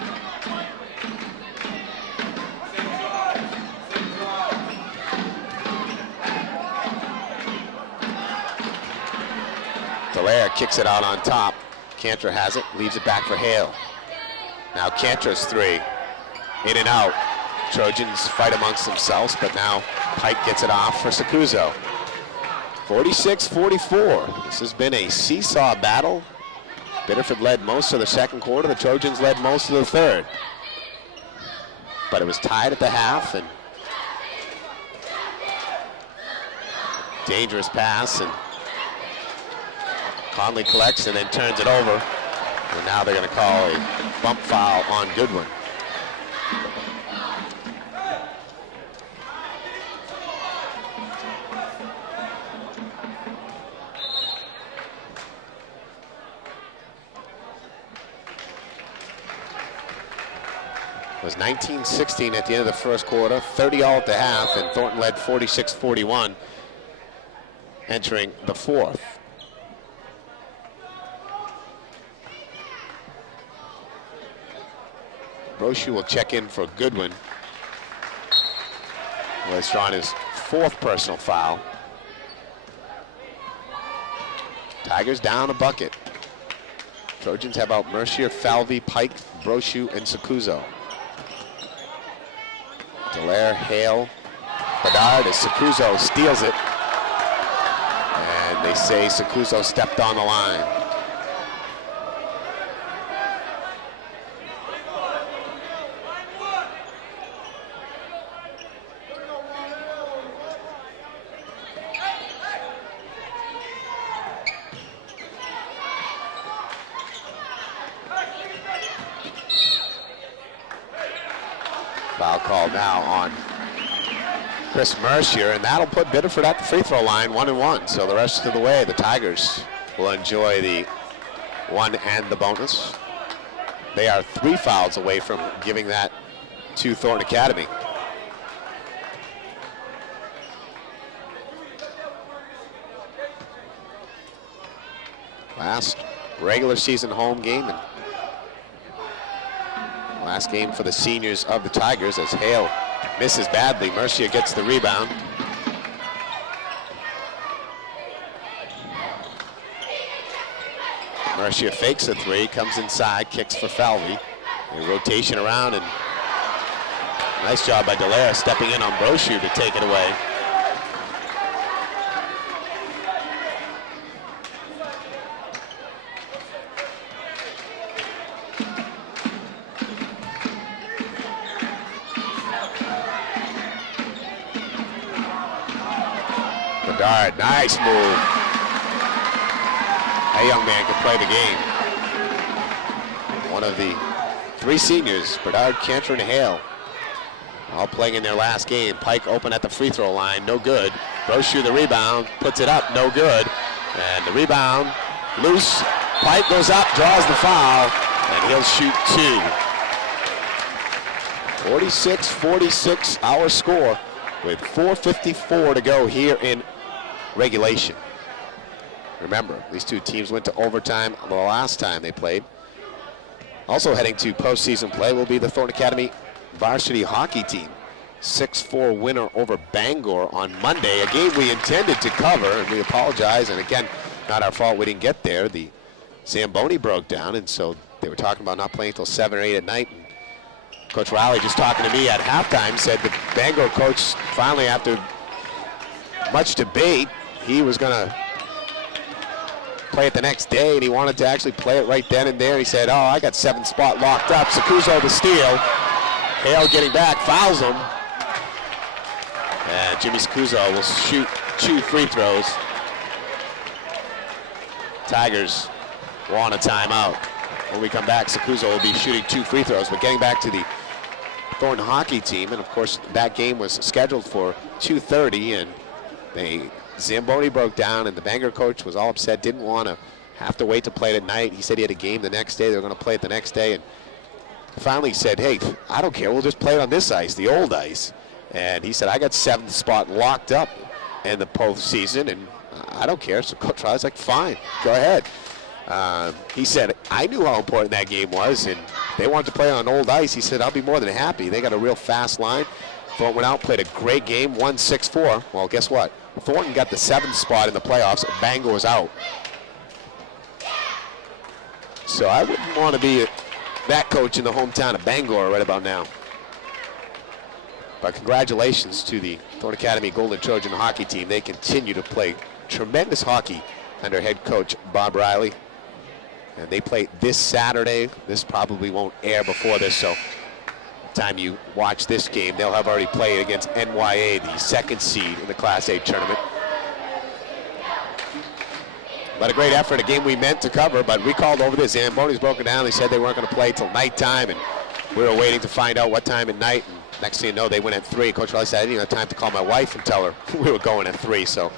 Dallaire kicks it out on top. Cantor has it, leaves it back for Hale. Now Cantor's three. In and out. Trojans fight amongst themselves, but now Pike gets it off for Sacuzo. 46-44. This has been a seesaw battle. Biddeford led most of the second quarter. The Trojans led most of the third. But it was tied at the half, and dangerous pass, and Conley collects and then turns it over. And now they're going to call a bump foul on Goodwin. It was 19-16 at the end of the first quarter, 30 all at the half, and Thornton led 46-41 entering the fourth. Brochu will check in for Goodwin. Well, he's drawn his fourth personal foul. Tigers down a bucket. Trojans have out Mercier, Falvey, Pike, Brochu, and Sacuzo. Dallaire, Hale, Bedard as Sacuzo steals it. And they say Sacuzo stepped on the line. Foul call now on Chris Mercier, and that'll put Biddeford at the free throw line, 1-1. So the rest of the way, the Tigers will enjoy the one and the bonus. They are 3 fouls away from giving that to Thornton Academy. Last regular season home game, and last game for the seniors of the Tigers as Hale misses badly. Mercier gets the rebound. Mercier fakes a three, comes inside, kicks for Falvey. A rotation around, and nice job by Dallaire stepping in on Brochu to take it away. Bedard, nice move. That young man can play the game. One of the 3 seniors, Bedard, Cantor, and Hale, all playing in their last game. Pike open at the free throw line, no good. Brochu the rebound, puts it up, no good. And the rebound, loose. Pike goes up, draws the foul, and he'll shoot 2. 46-46 our score with 4:54 to go here in regulation. Remember, these two teams went to overtime the last time they played. Also heading to postseason play will be the Thornton Academy varsity hockey team. 6-4 winner over Bangor on Monday, a game we intended to cover, and we apologize, and again, not our fault we didn't get there. The Zamboni broke down, and so they were talking about not playing until 7 or 8 at night. And Coach Riley, just talking to me at halftime, said the Bangor coach finally, after much debate, he was going to play it the next day, and he wanted to actually play it right then and there. He said, oh, I got 7 spot locked up. Sacuzo the steal. Hale getting back, fouls him. And Jimmy Sacuzo will shoot 2 free throws. Tigers want a timeout. When we come back, Sacuzo will be shooting 2 free throws. But getting back to the Thornton hockey team, and of course that game was scheduled for 2:30, and Zamboni broke down, and the Bangor coach was all upset, didn't want to have to wait to play it at night. He said he had a game the next day. They were going to play it the next day, and finally said, hey, I don't care, we'll just play it on this ice, the old ice. And he said, I got 7th spot locked up in the postseason, and I don't care. So Coach Riley's like, fine, go ahead. He said, I knew how important that game was, and they wanted to play on old ice. He said, I'll be more than happy. They got a real fast line. Thornton went out, played a great game, won 6-4. Well, guess what? Thornton got the 7th spot in the playoffs. Bangor was out. So I wouldn't want to be that coach in the hometown of Bangor right about now. But congratulations to the Thornton Academy Golden Trojan hockey team. They continue to play tremendous hockey under head coach Bob Riley. And they play this Saturday. This probably won't air before this, so time you watch this game, they'll have already played against NYA, the 2nd seed in the Class A tournament. But a great effort, a game we meant to cover, but we called over this. Zamboni's broken down. They said they weren't going to play till nighttime, and we were waiting to find out what time at night. And next thing you know, they went at 3. Coach Riley said, I didn't even have time to call my wife and tell her we were going at 3. So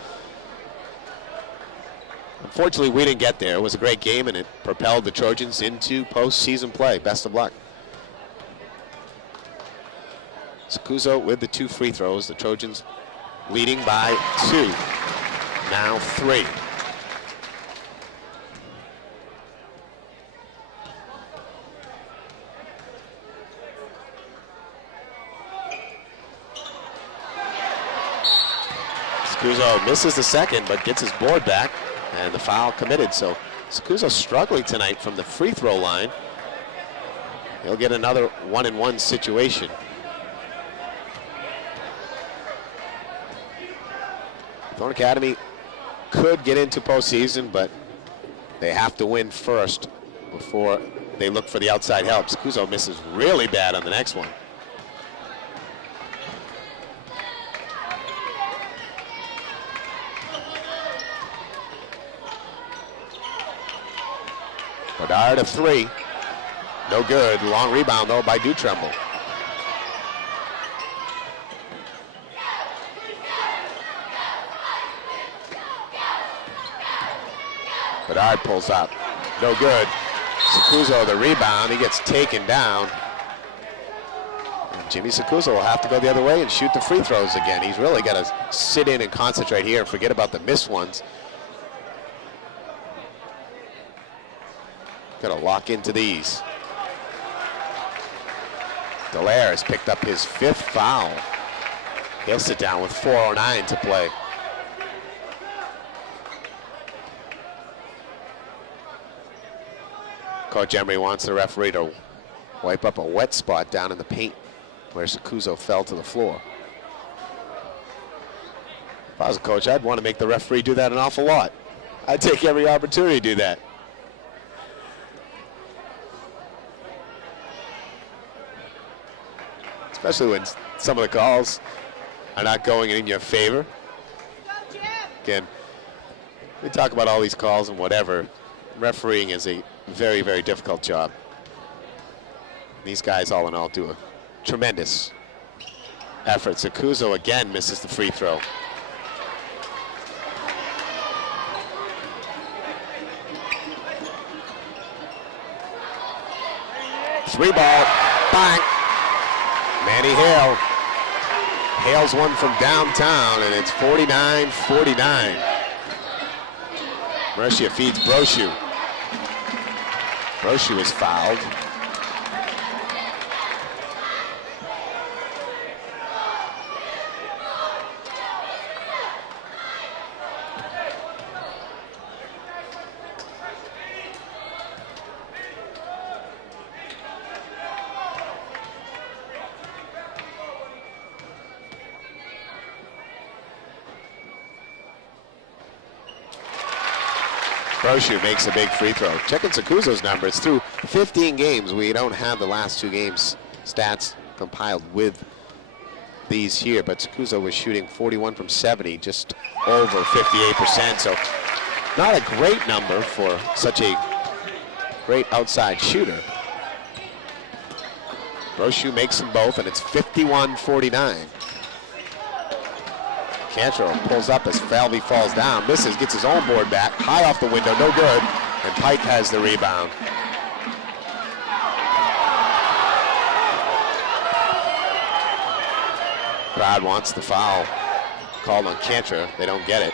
unfortunately, we didn't get there. It was a great game, and it propelled the Trojans into postseason play. Best of luck. Sacuso with the 2 free throws. The Trojans leading by 2. Now 3. Sacuso misses the second, but gets his board back, and the foul committed. So Sacuso struggling tonight from the free throw line. He'll get another 1-and-1 situation. Thornton Academy could get into postseason, but they have to win first before they look for the outside help. Sacuso misses really bad on the next one. Bedard of 3. No good. Long rebound, though, by Dutremble. Bedard pulls up. No good. Sacuso the rebound. He gets taken down. And Jimmy Sacuso will have to go the other way and shoot the free throws again. He's really got to sit in and concentrate here and forget about the missed ones. Got to lock into these. Dallaire has picked up his 5th foul. He'll sit down with 4:09 to play. Coach Emery wants the referee to wipe up a wet spot down in the paint where Sacuso fell to the floor. If I was a coach, I'd want to make the referee do that an awful lot. I'd take every opportunity to do that. Especially when some of the calls are not going in your favor. Again, we talk about all these calls and whatever. Refereeing is a very, very difficult job. These guys, all in all, do a tremendous effort. Sacuso again misses the free throw. Three ball, bang. Manny Hale. Hale's one from downtown, and it's 49-49. Mercia feeds Brochu. Brochu is fouled. Brochu makes a big free throw. Checking Sacuso's numbers. Through 15 games, we don't have the last 2 games stats compiled with these here, but Sacuso was shooting 41 from 70, just over 58%, so not a great number for such a great outside shooter. Brochu makes them both, and it's 51-49. Cantrell pulls up as Falvey falls down, misses, gets his own board back, high off the window, no good, and Pike has the rebound. Crowd wants the foul called on Cantor. They don't get it.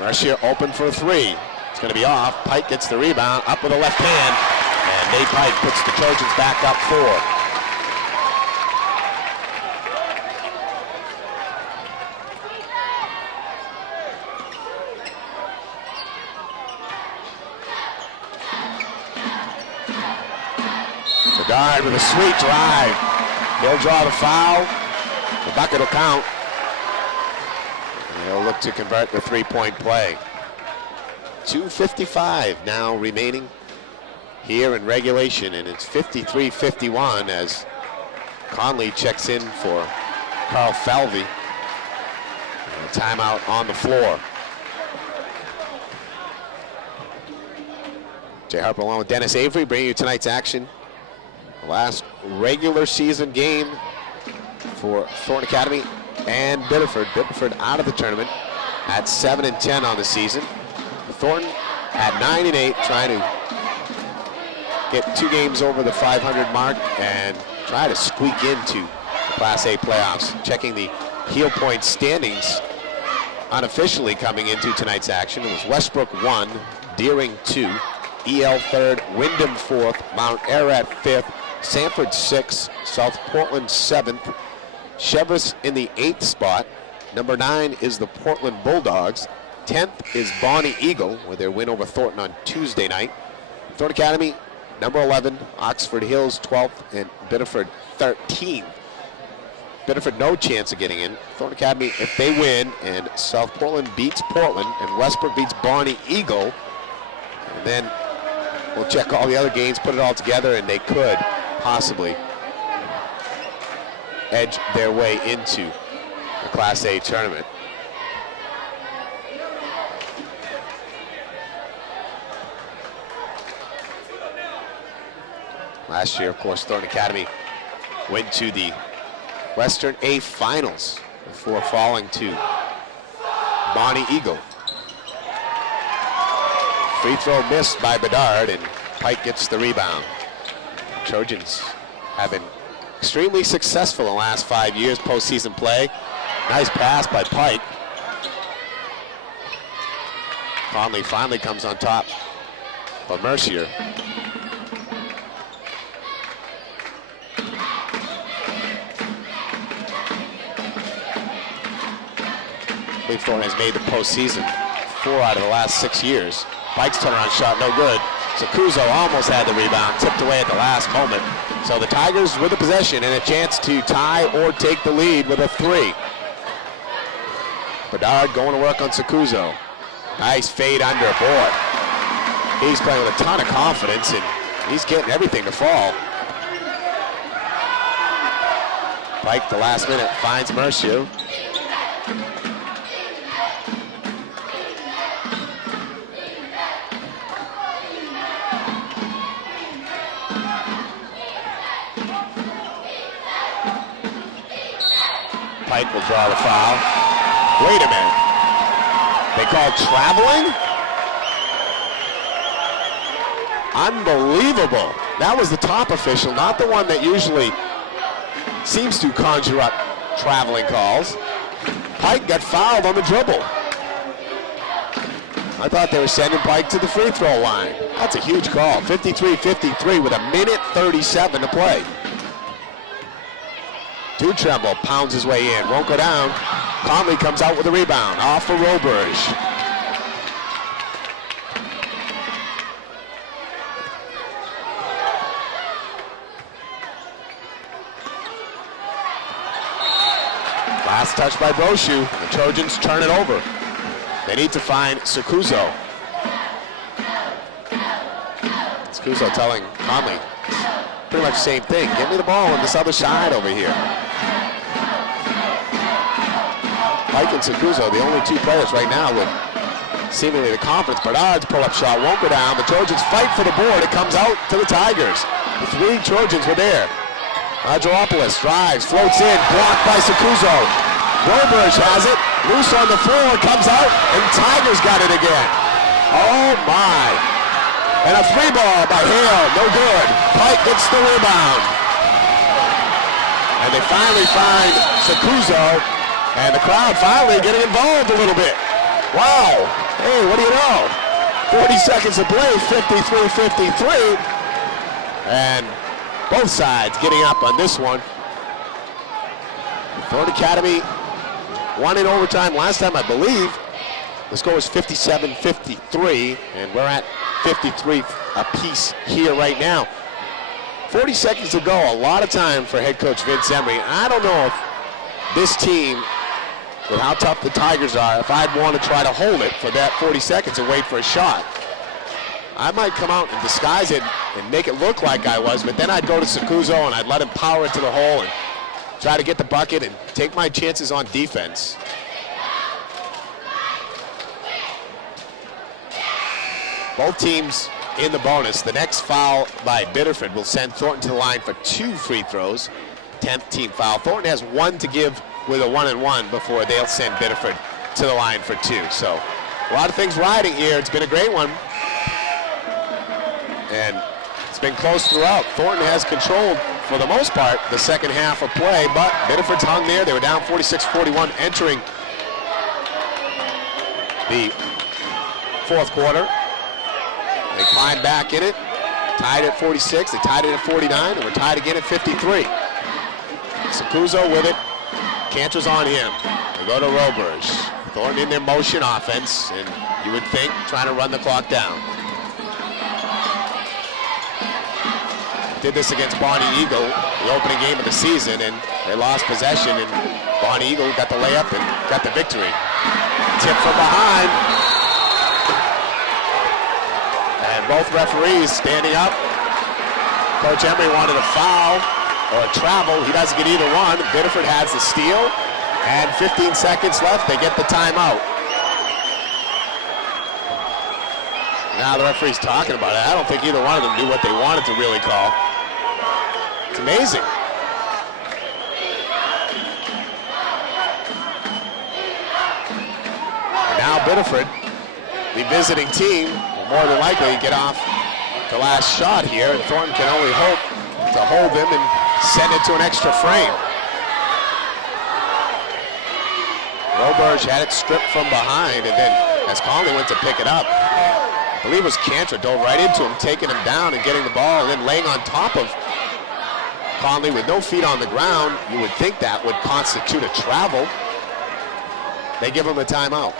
Mercier open for 3. It's going to be off. Pike gets the rebound, up with the left hand, and Nate Pike puts the Trojans back up 4. Bedard with a sweet drive. He'll draw the foul. The bucket will count. And he'll look to convert the 3-point play. 2:55 now remaining here in regulation, and it's 53-51 as Conley checks in for Carl Falvey. And a timeout on the floor. Jay Harper along with Dennis Avery bringing you tonight's action. The last regular season game for Thornton Academy and Biddeford. Biddeford out of the tournament at 7-10 on the season. Thornton at 9-8, trying to get 2 games over the 500 mark and try to squeak into the Class A playoffs. Checking the heel point standings unofficially coming into tonight's action. It was Westbrook 1, Deering 2, EL 3rd, Wyndham 4th, Mount Ararat 5th, Sanford 6th, South Portland 7th, Cheverus in the 8th spot. Number 9 is the Portland Bulldogs. 10th is Bonnie Eagle with their win over Thornton on Tuesday night. Thornton Academy, number 11, Oxford Hills 12th, and Biddeford 13th. Biddeford no chance of getting in. Thornton Academy, if they win, and South Portland beats Portland, and Westbrook beats Bonnie Eagle, and then we'll check all the other games, put it all together, and they could possibly edge their way into the Class A tournament. Last year, of course, Thornton Academy went to the Western A Finals before falling to Bonnie Eagle. Free throw missed by Bedard, and Pike gets the rebound. Trojans have been extremely successful in the last 5 years postseason play. Nice pass by Pike. Conley finally comes on top of Mercier. Thornton has made the postseason 4 out of the last 6 years. Pike's turnaround shot, no good. Sacuso almost had the rebound, tipped away at the last moment. So the Tigers with the possession and a chance to tie or take the lead with a 3. Bedard going to work on Sacuso. Nice fade under, boy. He's playing with a ton of confidence, and he's getting everything to fall. Pike, the last minute, finds Mercier. Pike will draw the foul. Wait a minute. They call traveling? Unbelievable. That was the top official, not the one that usually seems to conjure up traveling calls. Pike got fouled on the dribble. I thought they were sending Pike to the free throw line. That's a huge call. 53-53 with 1:37 to play. Tremble pounds his way in, won't go down. Conley comes out with a rebound, off for Roberge. Last touch by Brochu. The Trojans turn it over. They need to find Sacuso. Sacuso telling Conley pretty much the same thing. Give me the ball on this other side over here. Pike and Sacuso, the only 2 players right now with seemingly the confidence. Bedard's pull-up shot won't go down. The Trojans fight for the board. It comes out to the Tigers. The 3 Trojans were there. Adropoulos drives, floats in, blocked by Sacuso. Roberge has it, loose on the floor, comes out, and Tigers got it again. Oh my. And a 3 ball by Hale, no good. Pike gets the rebound. And they finally find Sacuzo, and the crowd finally getting involved a little bit. Wow. Hey, what do you know? 40 seconds to play, 53-53. And both sides getting up on this one. Thornton Academy won in overtime last time, I believe. The score was 57-53, and we're at 53 apiece here right now. 40 seconds to go, a lot of time for head coach Vince Emery. I don't know if this team, with how tough the Tigers are, if I'd want to try to hold it for that 40 seconds and wait for a shot. I might come out and disguise it and make it look like I was, but then I'd go to Sacuzo and I'd let him power it to the hole and try to get the bucket and take my chances on defense. Both teams in the bonus. The next foul by Biddeford will send Thornton to the line for 2 free throws. 10th team foul. Thornton has 1 to give with a 1-and-1 before they'll send Biddeford to the line for 2. So a lot of things riding here. It's been a great one. And it's been close throughout. Thornton has controlled, for the most part, the second half of play, but Biddeford's hung there. They were down 46-41 entering the fourth quarter. They climbed back in it, tied at 46. They tied it at 49, and we're tied again at 53. Sacuzo with it. Cantor's on him. They go to Roberge. Thornton in their motion offense, and you would think trying to run the clock down. Did this against Bonnie Eagle, the opening game of the season, and they lost possession, and Bonnie Eagle got the layup and got the victory. Tip from behind. And both referees standing up. Coach Emery wanted a foul or a travel. He doesn't get either one. Biddeford has the steal, and 15 seconds left. They get the timeout. Now the referee's talking about it. I don't think either one of them knew what they wanted to really call. It's amazing. Now Biddeford, the visiting team, will more than likely get off the last shot here, and Thornton can only hope to hold them and send it to an extra frame. Roberge had it stripped from behind, and then as Conley went to pick it up, I believe it was Cantor, dove right into him, taking him down and getting the ball, and then laying on top of Conley with no feet on the ground. You would think that would constitute a travel. They give him a timeout.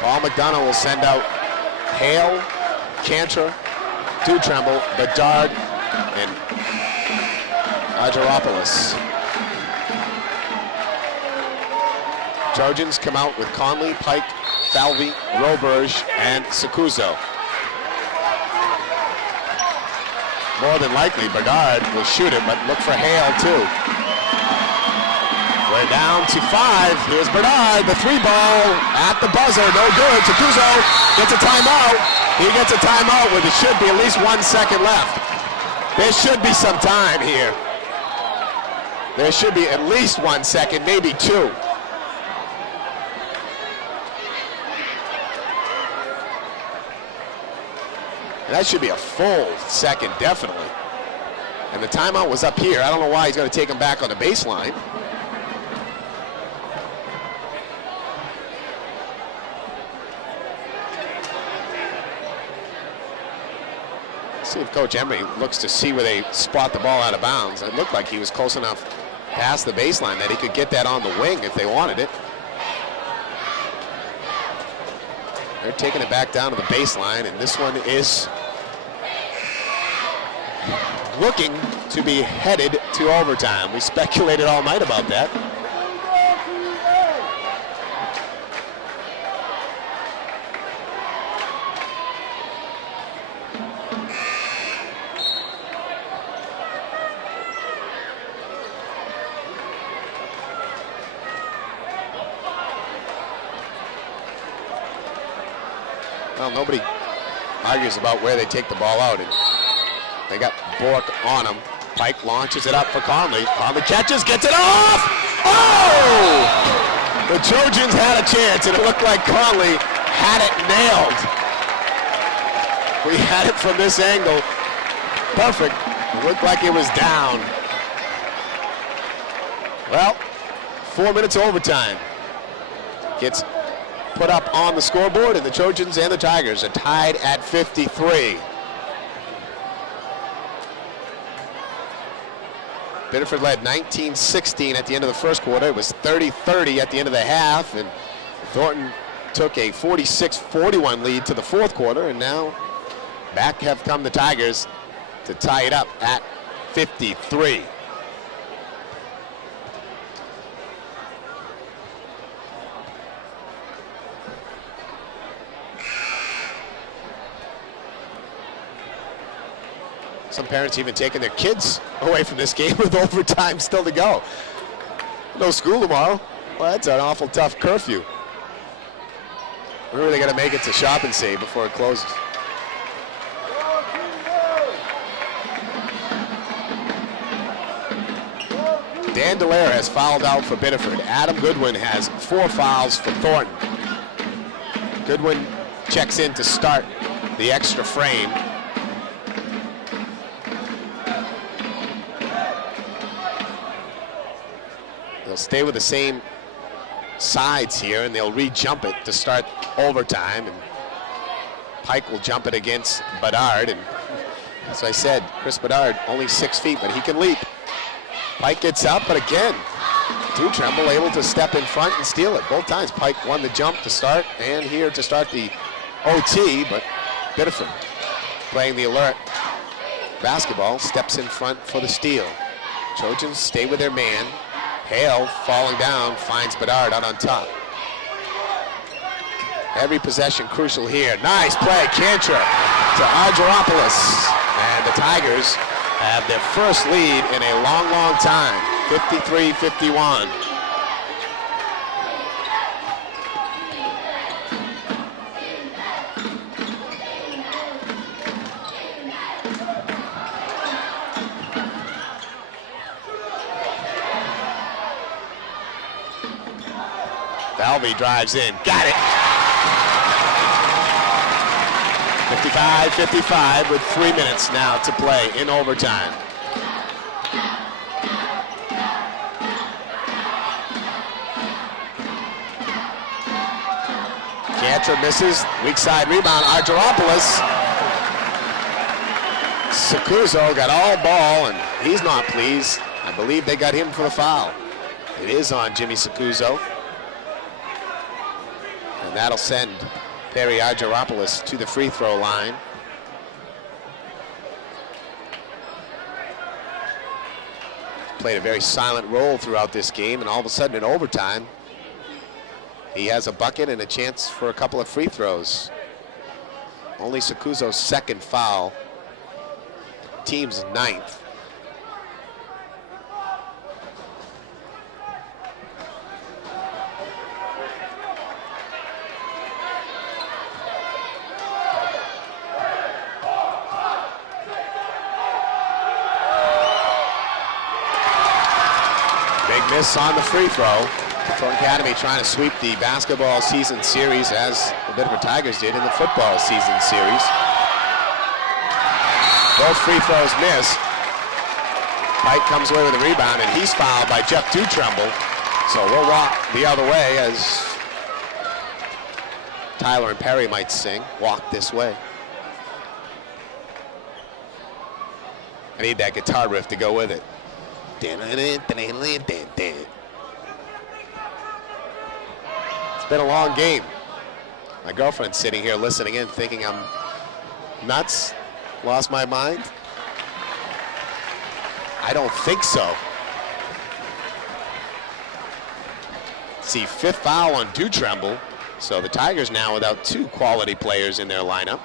Paul McDonough will send out Hale, Cantor, Dutremble, Bedard, and Ageropoulos. Trojans come out with Conley, Pike, Falvey, Roberge, and Sacuzo. More than likely, Bedard will shoot it, but look for Hale too. We're down to 5. Here's Bedard, the 3-ball at the buzzer, no good. Sacuzo gets a timeout. He gets a timeout with it should be at least 1 second left. There should be some time here. There should be at least 1 second, maybe 2. That should be a full second, definitely. And the timeout was up here. I don't know why he's going to take him back on the baseline. See if Coach Emery looks to see where they spot the ball out of bounds. It looked like he was close enough past the baseline that he could get that on the wing if they wanted it. They're taking it back down to the baseline, and this one is looking to be headed to overtime. We speculated all night about that. Well, nobody argues about where they take the ball out. And they got Bork on him. Pike launches it up for Conley. Conley catches, gets it off! Oh! The Trojans had a chance, and it looked like Conley had it nailed. We had it from this angle. Perfect. It looked like it was down. Well, 4 minutes overtime. Gets put up on the scoreboard, and the Trojans and the Tigers are tied at 53. Biddeford led 19-16 at the end of the first quarter. It was 30-30 at the end of the half, and Thornton took a 46-41 lead to the fourth quarter, and now back have come the Tigers to tie it up at 53. Some parents even taking their kids away from this game with overtime still to go. No school tomorrow. Well, that's an awful tough curfew. We're really going to make it to Shop and Save before it closes. Dan Dallaire has fouled out for Biddeford. Adam Goodwin has 4 fouls for Thornton. Goodwin checks in to start the extra frame. They'll stay with the same sides here, and they'll re-jump it to start overtime. And Pike will jump it against Bedard. And as I said, Chris Bedard, only 6 feet, but he can leap. Pike gets up, but again, Dutremble able to step in front and steal it. Both times Pike won the jump to start, and here to start the OT, but Biddeford playing the alert basketball, steps in front for the steal. Trojans stay with their man. Hale falling down, finds Bedard out on top. Every possession crucial here. Nice play, Cantrip to Argyropoulos. And the Tigers have their first lead in a long, long time, 53-51. Valvey drives in, got it. 55-55 with 3 minutes now to play in overtime. Cantor misses, weak side rebound, Argyropoulos. Sacuzo got all ball, and he's not pleased. I believe they got him for the foul. It is on Jimmy Sacuzo. And that'll send Perry Argyropoulos to the free throw line. Played a very silent role throughout this game, and all of a sudden in overtime, he has a bucket and a chance for a couple of free throws. Only Sacuzo's second foul, team's 9th. Miss on the free throw. Thornton Academy trying to sweep the basketball season series as the Biddeford Tigers did in the football season series. Both free throws missed. Pike comes away with a rebound, and he's fouled by Jeff Dutremble. So we'll walk the other way, as Tyler and Perry might sing, walk this way. I need that guitar riff to go with it. It's been a long game. My girlfriend's sitting here listening in, thinking I'm nuts, lost my mind. I don't think so. See, 5th foul on Dutremble, so the Tigers now without 2 quality players in their lineup.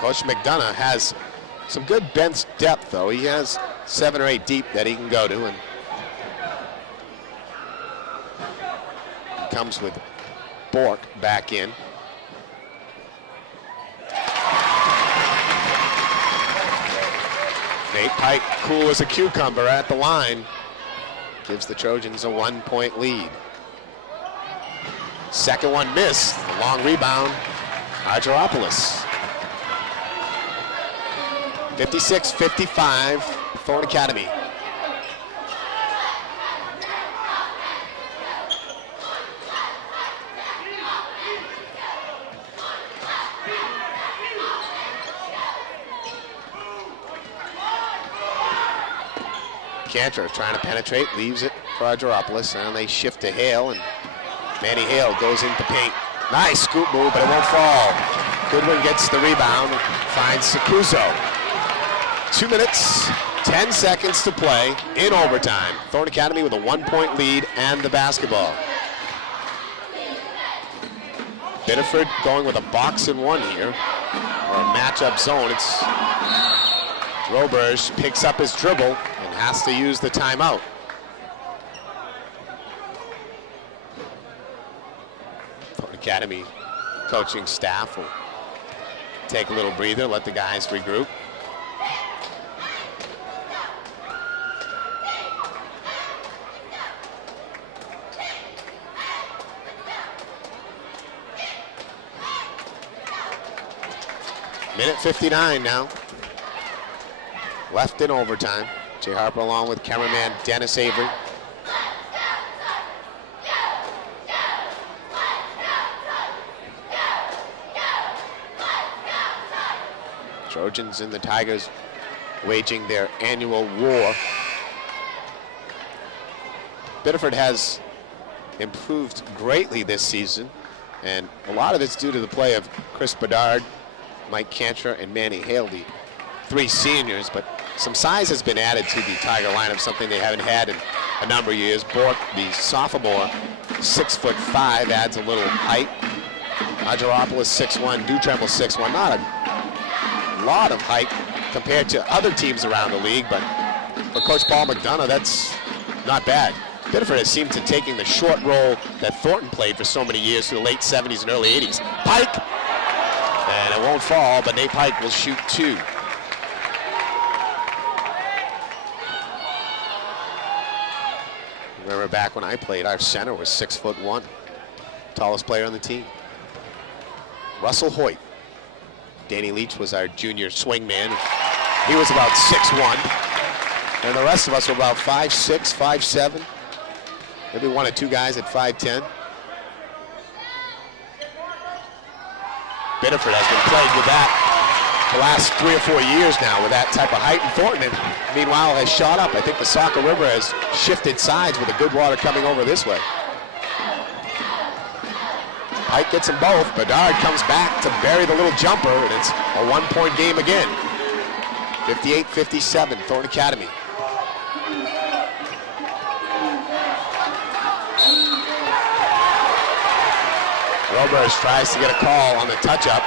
Coach McDonough has some good bench depth, though. He has 7 or 8 deep that he can go to, and he comes with Bork back in. Nate Pike, cool as a cucumber at the line, gives the Trojans a 1-point lead. Second one missed. A long rebound. Argyropoulos. 56-55, Thornton Academy. Cantor trying to penetrate, leaves it for Argyropoulos, and they shift to Hale, and Manny Hale goes into paint. Nice scoop move, but it won't fall. Goodwin gets the rebound, finds Sacuso. 2 minutes, 10 seconds to play in overtime. Thornton Academy with a 1-point lead and the basketball. Biddeford going with a box and one here, or a matchup zone. It's Roberge picks up his dribble and has to use the timeout. Thornton Academy coaching staff will take a little breather, let the guys regroup. Minute 59 now. Left in overtime. Jay Harper along with cameraman Dennis Avery. Trojans and the Tigers waging their annual war. Biddeford has improved greatly this season, and a lot of it's due to the play of Chris Bedard, Mike Cantor, and Manny Hale, the three seniors, but some size has been added to the Tiger lineup, something they haven't had in a number of years. Bork, the sophomore, 6'5", adds a little height. Argyropoulos 6'1", Dutremble 6'1", not a lot of height compared to other teams around the league, but for Coach Paul McDonough, that's not bad. Biddeford has seemed to taking the short role that Thornton played for so many years through the late 70s and early 80s. Pike, and it won't fall, but Nate Pike will shoot two. Remember back when I played, our center was 6'1", tallest player on the team. Russell Hoyt. Danny Leach was our junior swingman. He was about 6'1", and the rest of us were about 5'6", 5'7". Maybe one or two guys at 5'10". Biddeford has been plagued with that the last 3 or 4 years now, with that type of height. And Thornton, meanwhile, has shot up. I think the Saco River has shifted sides with the good water coming over this way. Pike gets them both. Bedard comes back to bury the little jumper, and it's a 1-point game again. 58-57, Thornton Academy. Roberge tries to get a call on the touch-up.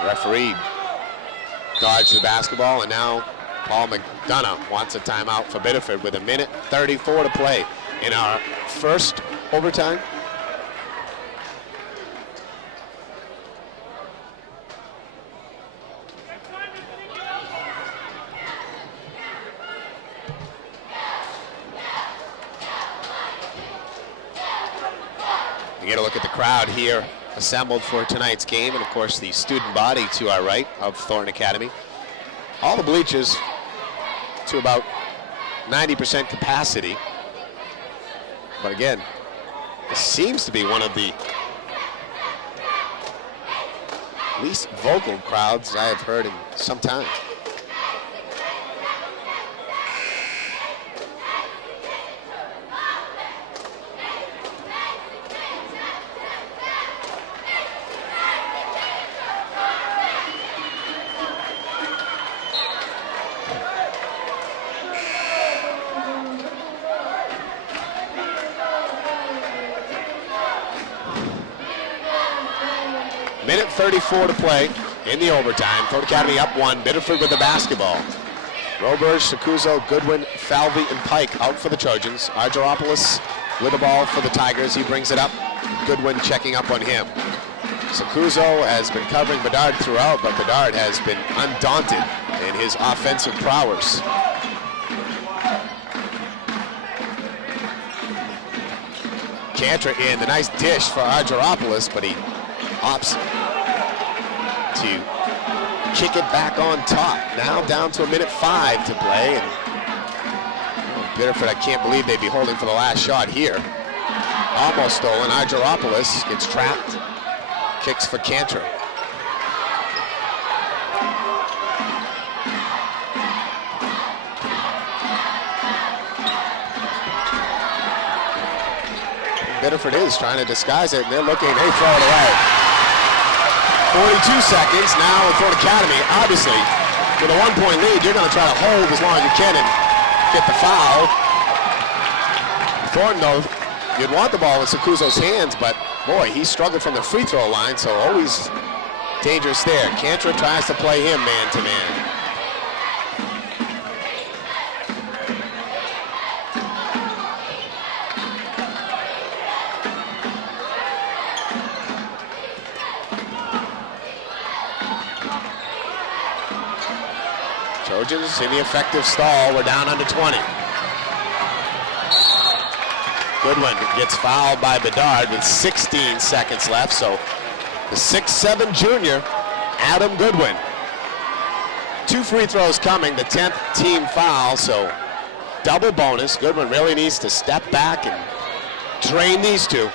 The referee dodged the basketball, and now Paul McDonough wants a timeout for Biddeford with 1:34 to play in our first overtime. You get a look at the crowd here assembled for tonight's game, and of course the student body to our right of Thornton Academy. All the bleachers to about 90% capacity. But again, this seems to be one of the least vocal crowds I have heard in some time. Minute 34 to play in the overtime. Thornton Academy up one. Biddeford with the basketball. Roberge, Sacuso, Goodwin, Falvey, and Pike out for the Trojans. Argyropoulos with the ball for the Tigers. He brings it up. Goodwin checking up on him. Sacuso has been covering Bedard throughout, but Bedard has been undaunted in his offensive prowess. Cantor in. The nice dish for Argyropoulos, but he opts to kick it back on top. Now down to 1:05 to play. And Biddeford, I can't believe they'd be holding for the last shot here. Almost stolen. Argyropoulos gets trapped. Kicks for Cantor. Biddeford is trying to disguise it, and they're looking, they throw it away. 42 seconds now with Thornton Academy. Obviously, with a 1-point lead, you're going to try to hold as long as you can and get the foul. Thornton, though, you'd want the ball in Sakuzo's hands, but boy, he struggled from the free throw line, so always dangerous there. Cantor tries to play him man to man. Trojans in the effective stall. We're down under 20. Goodwin gets fouled by Bedard with 16 seconds left. So the 6'7" junior, Adam Goodwin. 2 free throws coming, the 10th team foul. So double bonus. Goodwin really needs to step back and drain these two.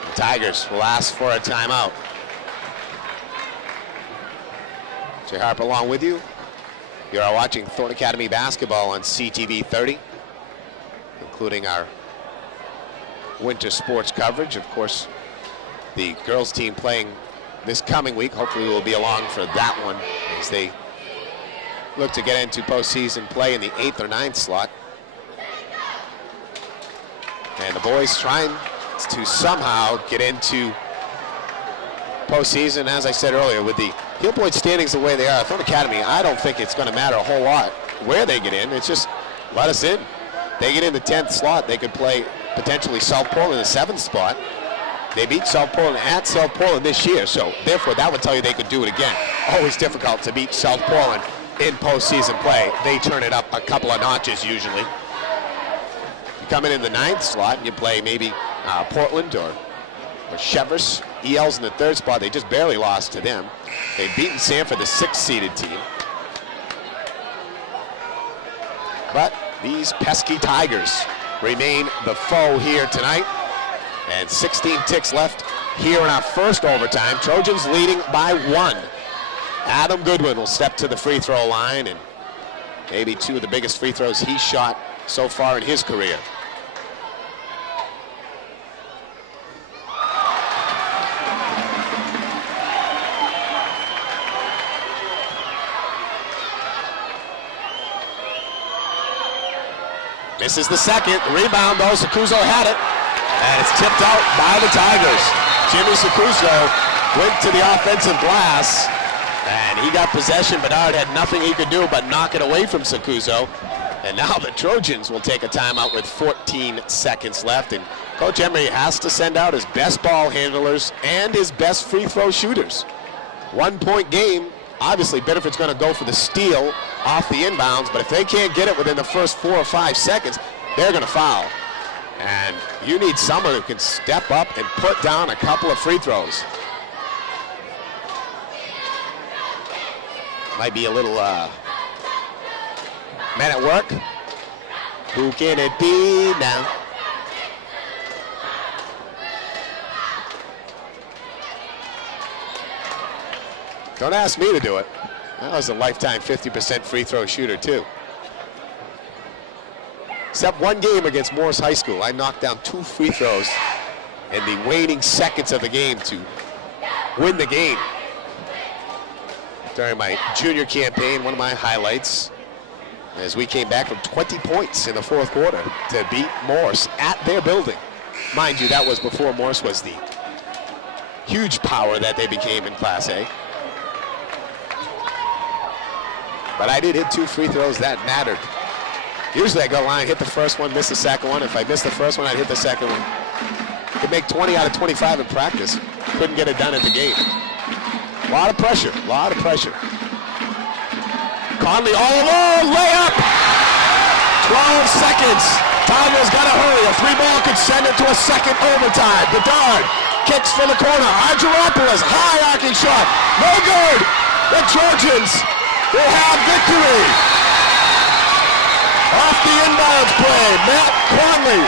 The Tigers will ask for a timeout. Jay Harper along with you. You are watching Thornton Academy basketball on CTV 30, including our winter sports coverage. Of course, the girls team playing this coming week. Hopefully we'll be along for that one as they look to get into postseason play in the 8th or 9th slot. And the boys trying to somehow get into postseason. As I said earlier, with the Heel Point standings the way they are, Thornton Academy, I don't think it's going to matter a whole lot where they get in. It's just let us in. They get in the 10th slot, they could play potentially South Portland in the 7th spot. They beat South Portland at South Portland this year, so therefore that would tell you they could do it again. Always difficult to beat South Portland in postseason play. They turn it up a couple of notches usually. You come in the 9th slot and you play maybe Portland or Chevers. EL's in the 3rd spot. They just barely lost to them. They've beaten Sanford, the 6th-seeded team. But these pesky Tigers remain the foe here tonight. And 16 ticks left here in our first overtime. Trojans leading by 1. Adam Goodwin will step to the free throw line, and maybe 2 of the biggest free throws he's shot so far in his career. Misses the second. Rebound, though. Sakuzo had it. And it's tipped out by the Tigers. Jimmy Sakuzo went to the offensive glass. And he got possession. Bedard had nothing he could do but knock it away from Sakuzo. And now the Trojans will take a timeout with 14 seconds left. And Coach Emery has to send out his best ball handlers and his best free throw shooters. 1-point game. Obviously, Biddeford's going to go for the steal off the inbounds, but if they can't get it within the first 4 or 5 seconds, they're going to foul. And you need someone who can step up and put down a couple of free throws. Might be a little men at work. Who can it be now? Don't ask me to do it. I was a lifetime 50% free throw shooter too. Except one game against Morris High School. I knocked down 2 free throws in the waning seconds of the game to win the game. During my junior campaign, one of my highlights, as we came back from 20 points in the 4th quarter to beat Morris at their building. Mind you, that was before Morris was the huge power that they became in Class A. But I did hit 2 free throws that mattered. Usually I go line, hit the first one, miss the second one. If I miss the first one, I'd hit the second one. Could make 20 out of 25 in practice. Couldn't get it done at the game. A lot of pressure, a lot of pressure. Conley all alone, layup! 12 seconds. Tigers got to hurry. A 3-ball could send it to a second overtime. Bedard kicks for the corner. Argyropoulos, high arcing shot. No good. The Trojans will have victory. Off the inbounds play, Matt Conley.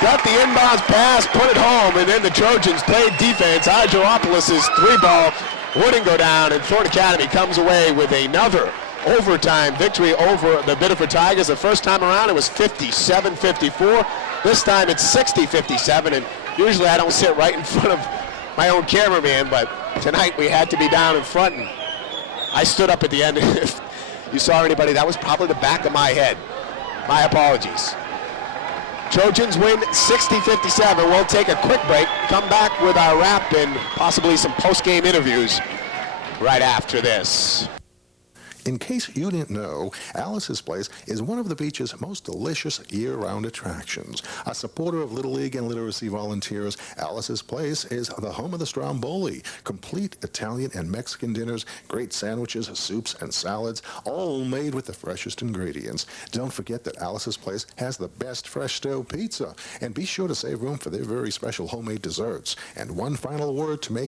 Got the inbounds pass, put it home, and then the Trojans played defense. Argyropoulos' 3-ball wouldn't go down, and Thornton Academy comes away with another overtime victory over the Biddeford Tigers. The first time around it was 57-54. This time it's 60-57, and usually I don't sit right in front of my own cameraman, but tonight we had to be down in front, and I stood up at the end. If you saw anybody, that was probably the back of my head. My apologies. Trojans win 60-57. We'll take a quick break, come back with our wrap and possibly some post-game interviews right after this. In case you didn't know, Alice's Place is one of the beach's most delicious year-round attractions. A supporter of Little League and literacy volunteers, Alice's Place is the home of the Stromboli. Complete Italian and Mexican dinners, great sandwiches, soups, and salads, all made with the freshest ingredients. Don't forget that Alice's Place has the best fresh stove pizza. And be sure to save room for their very special homemade desserts. And one final word to make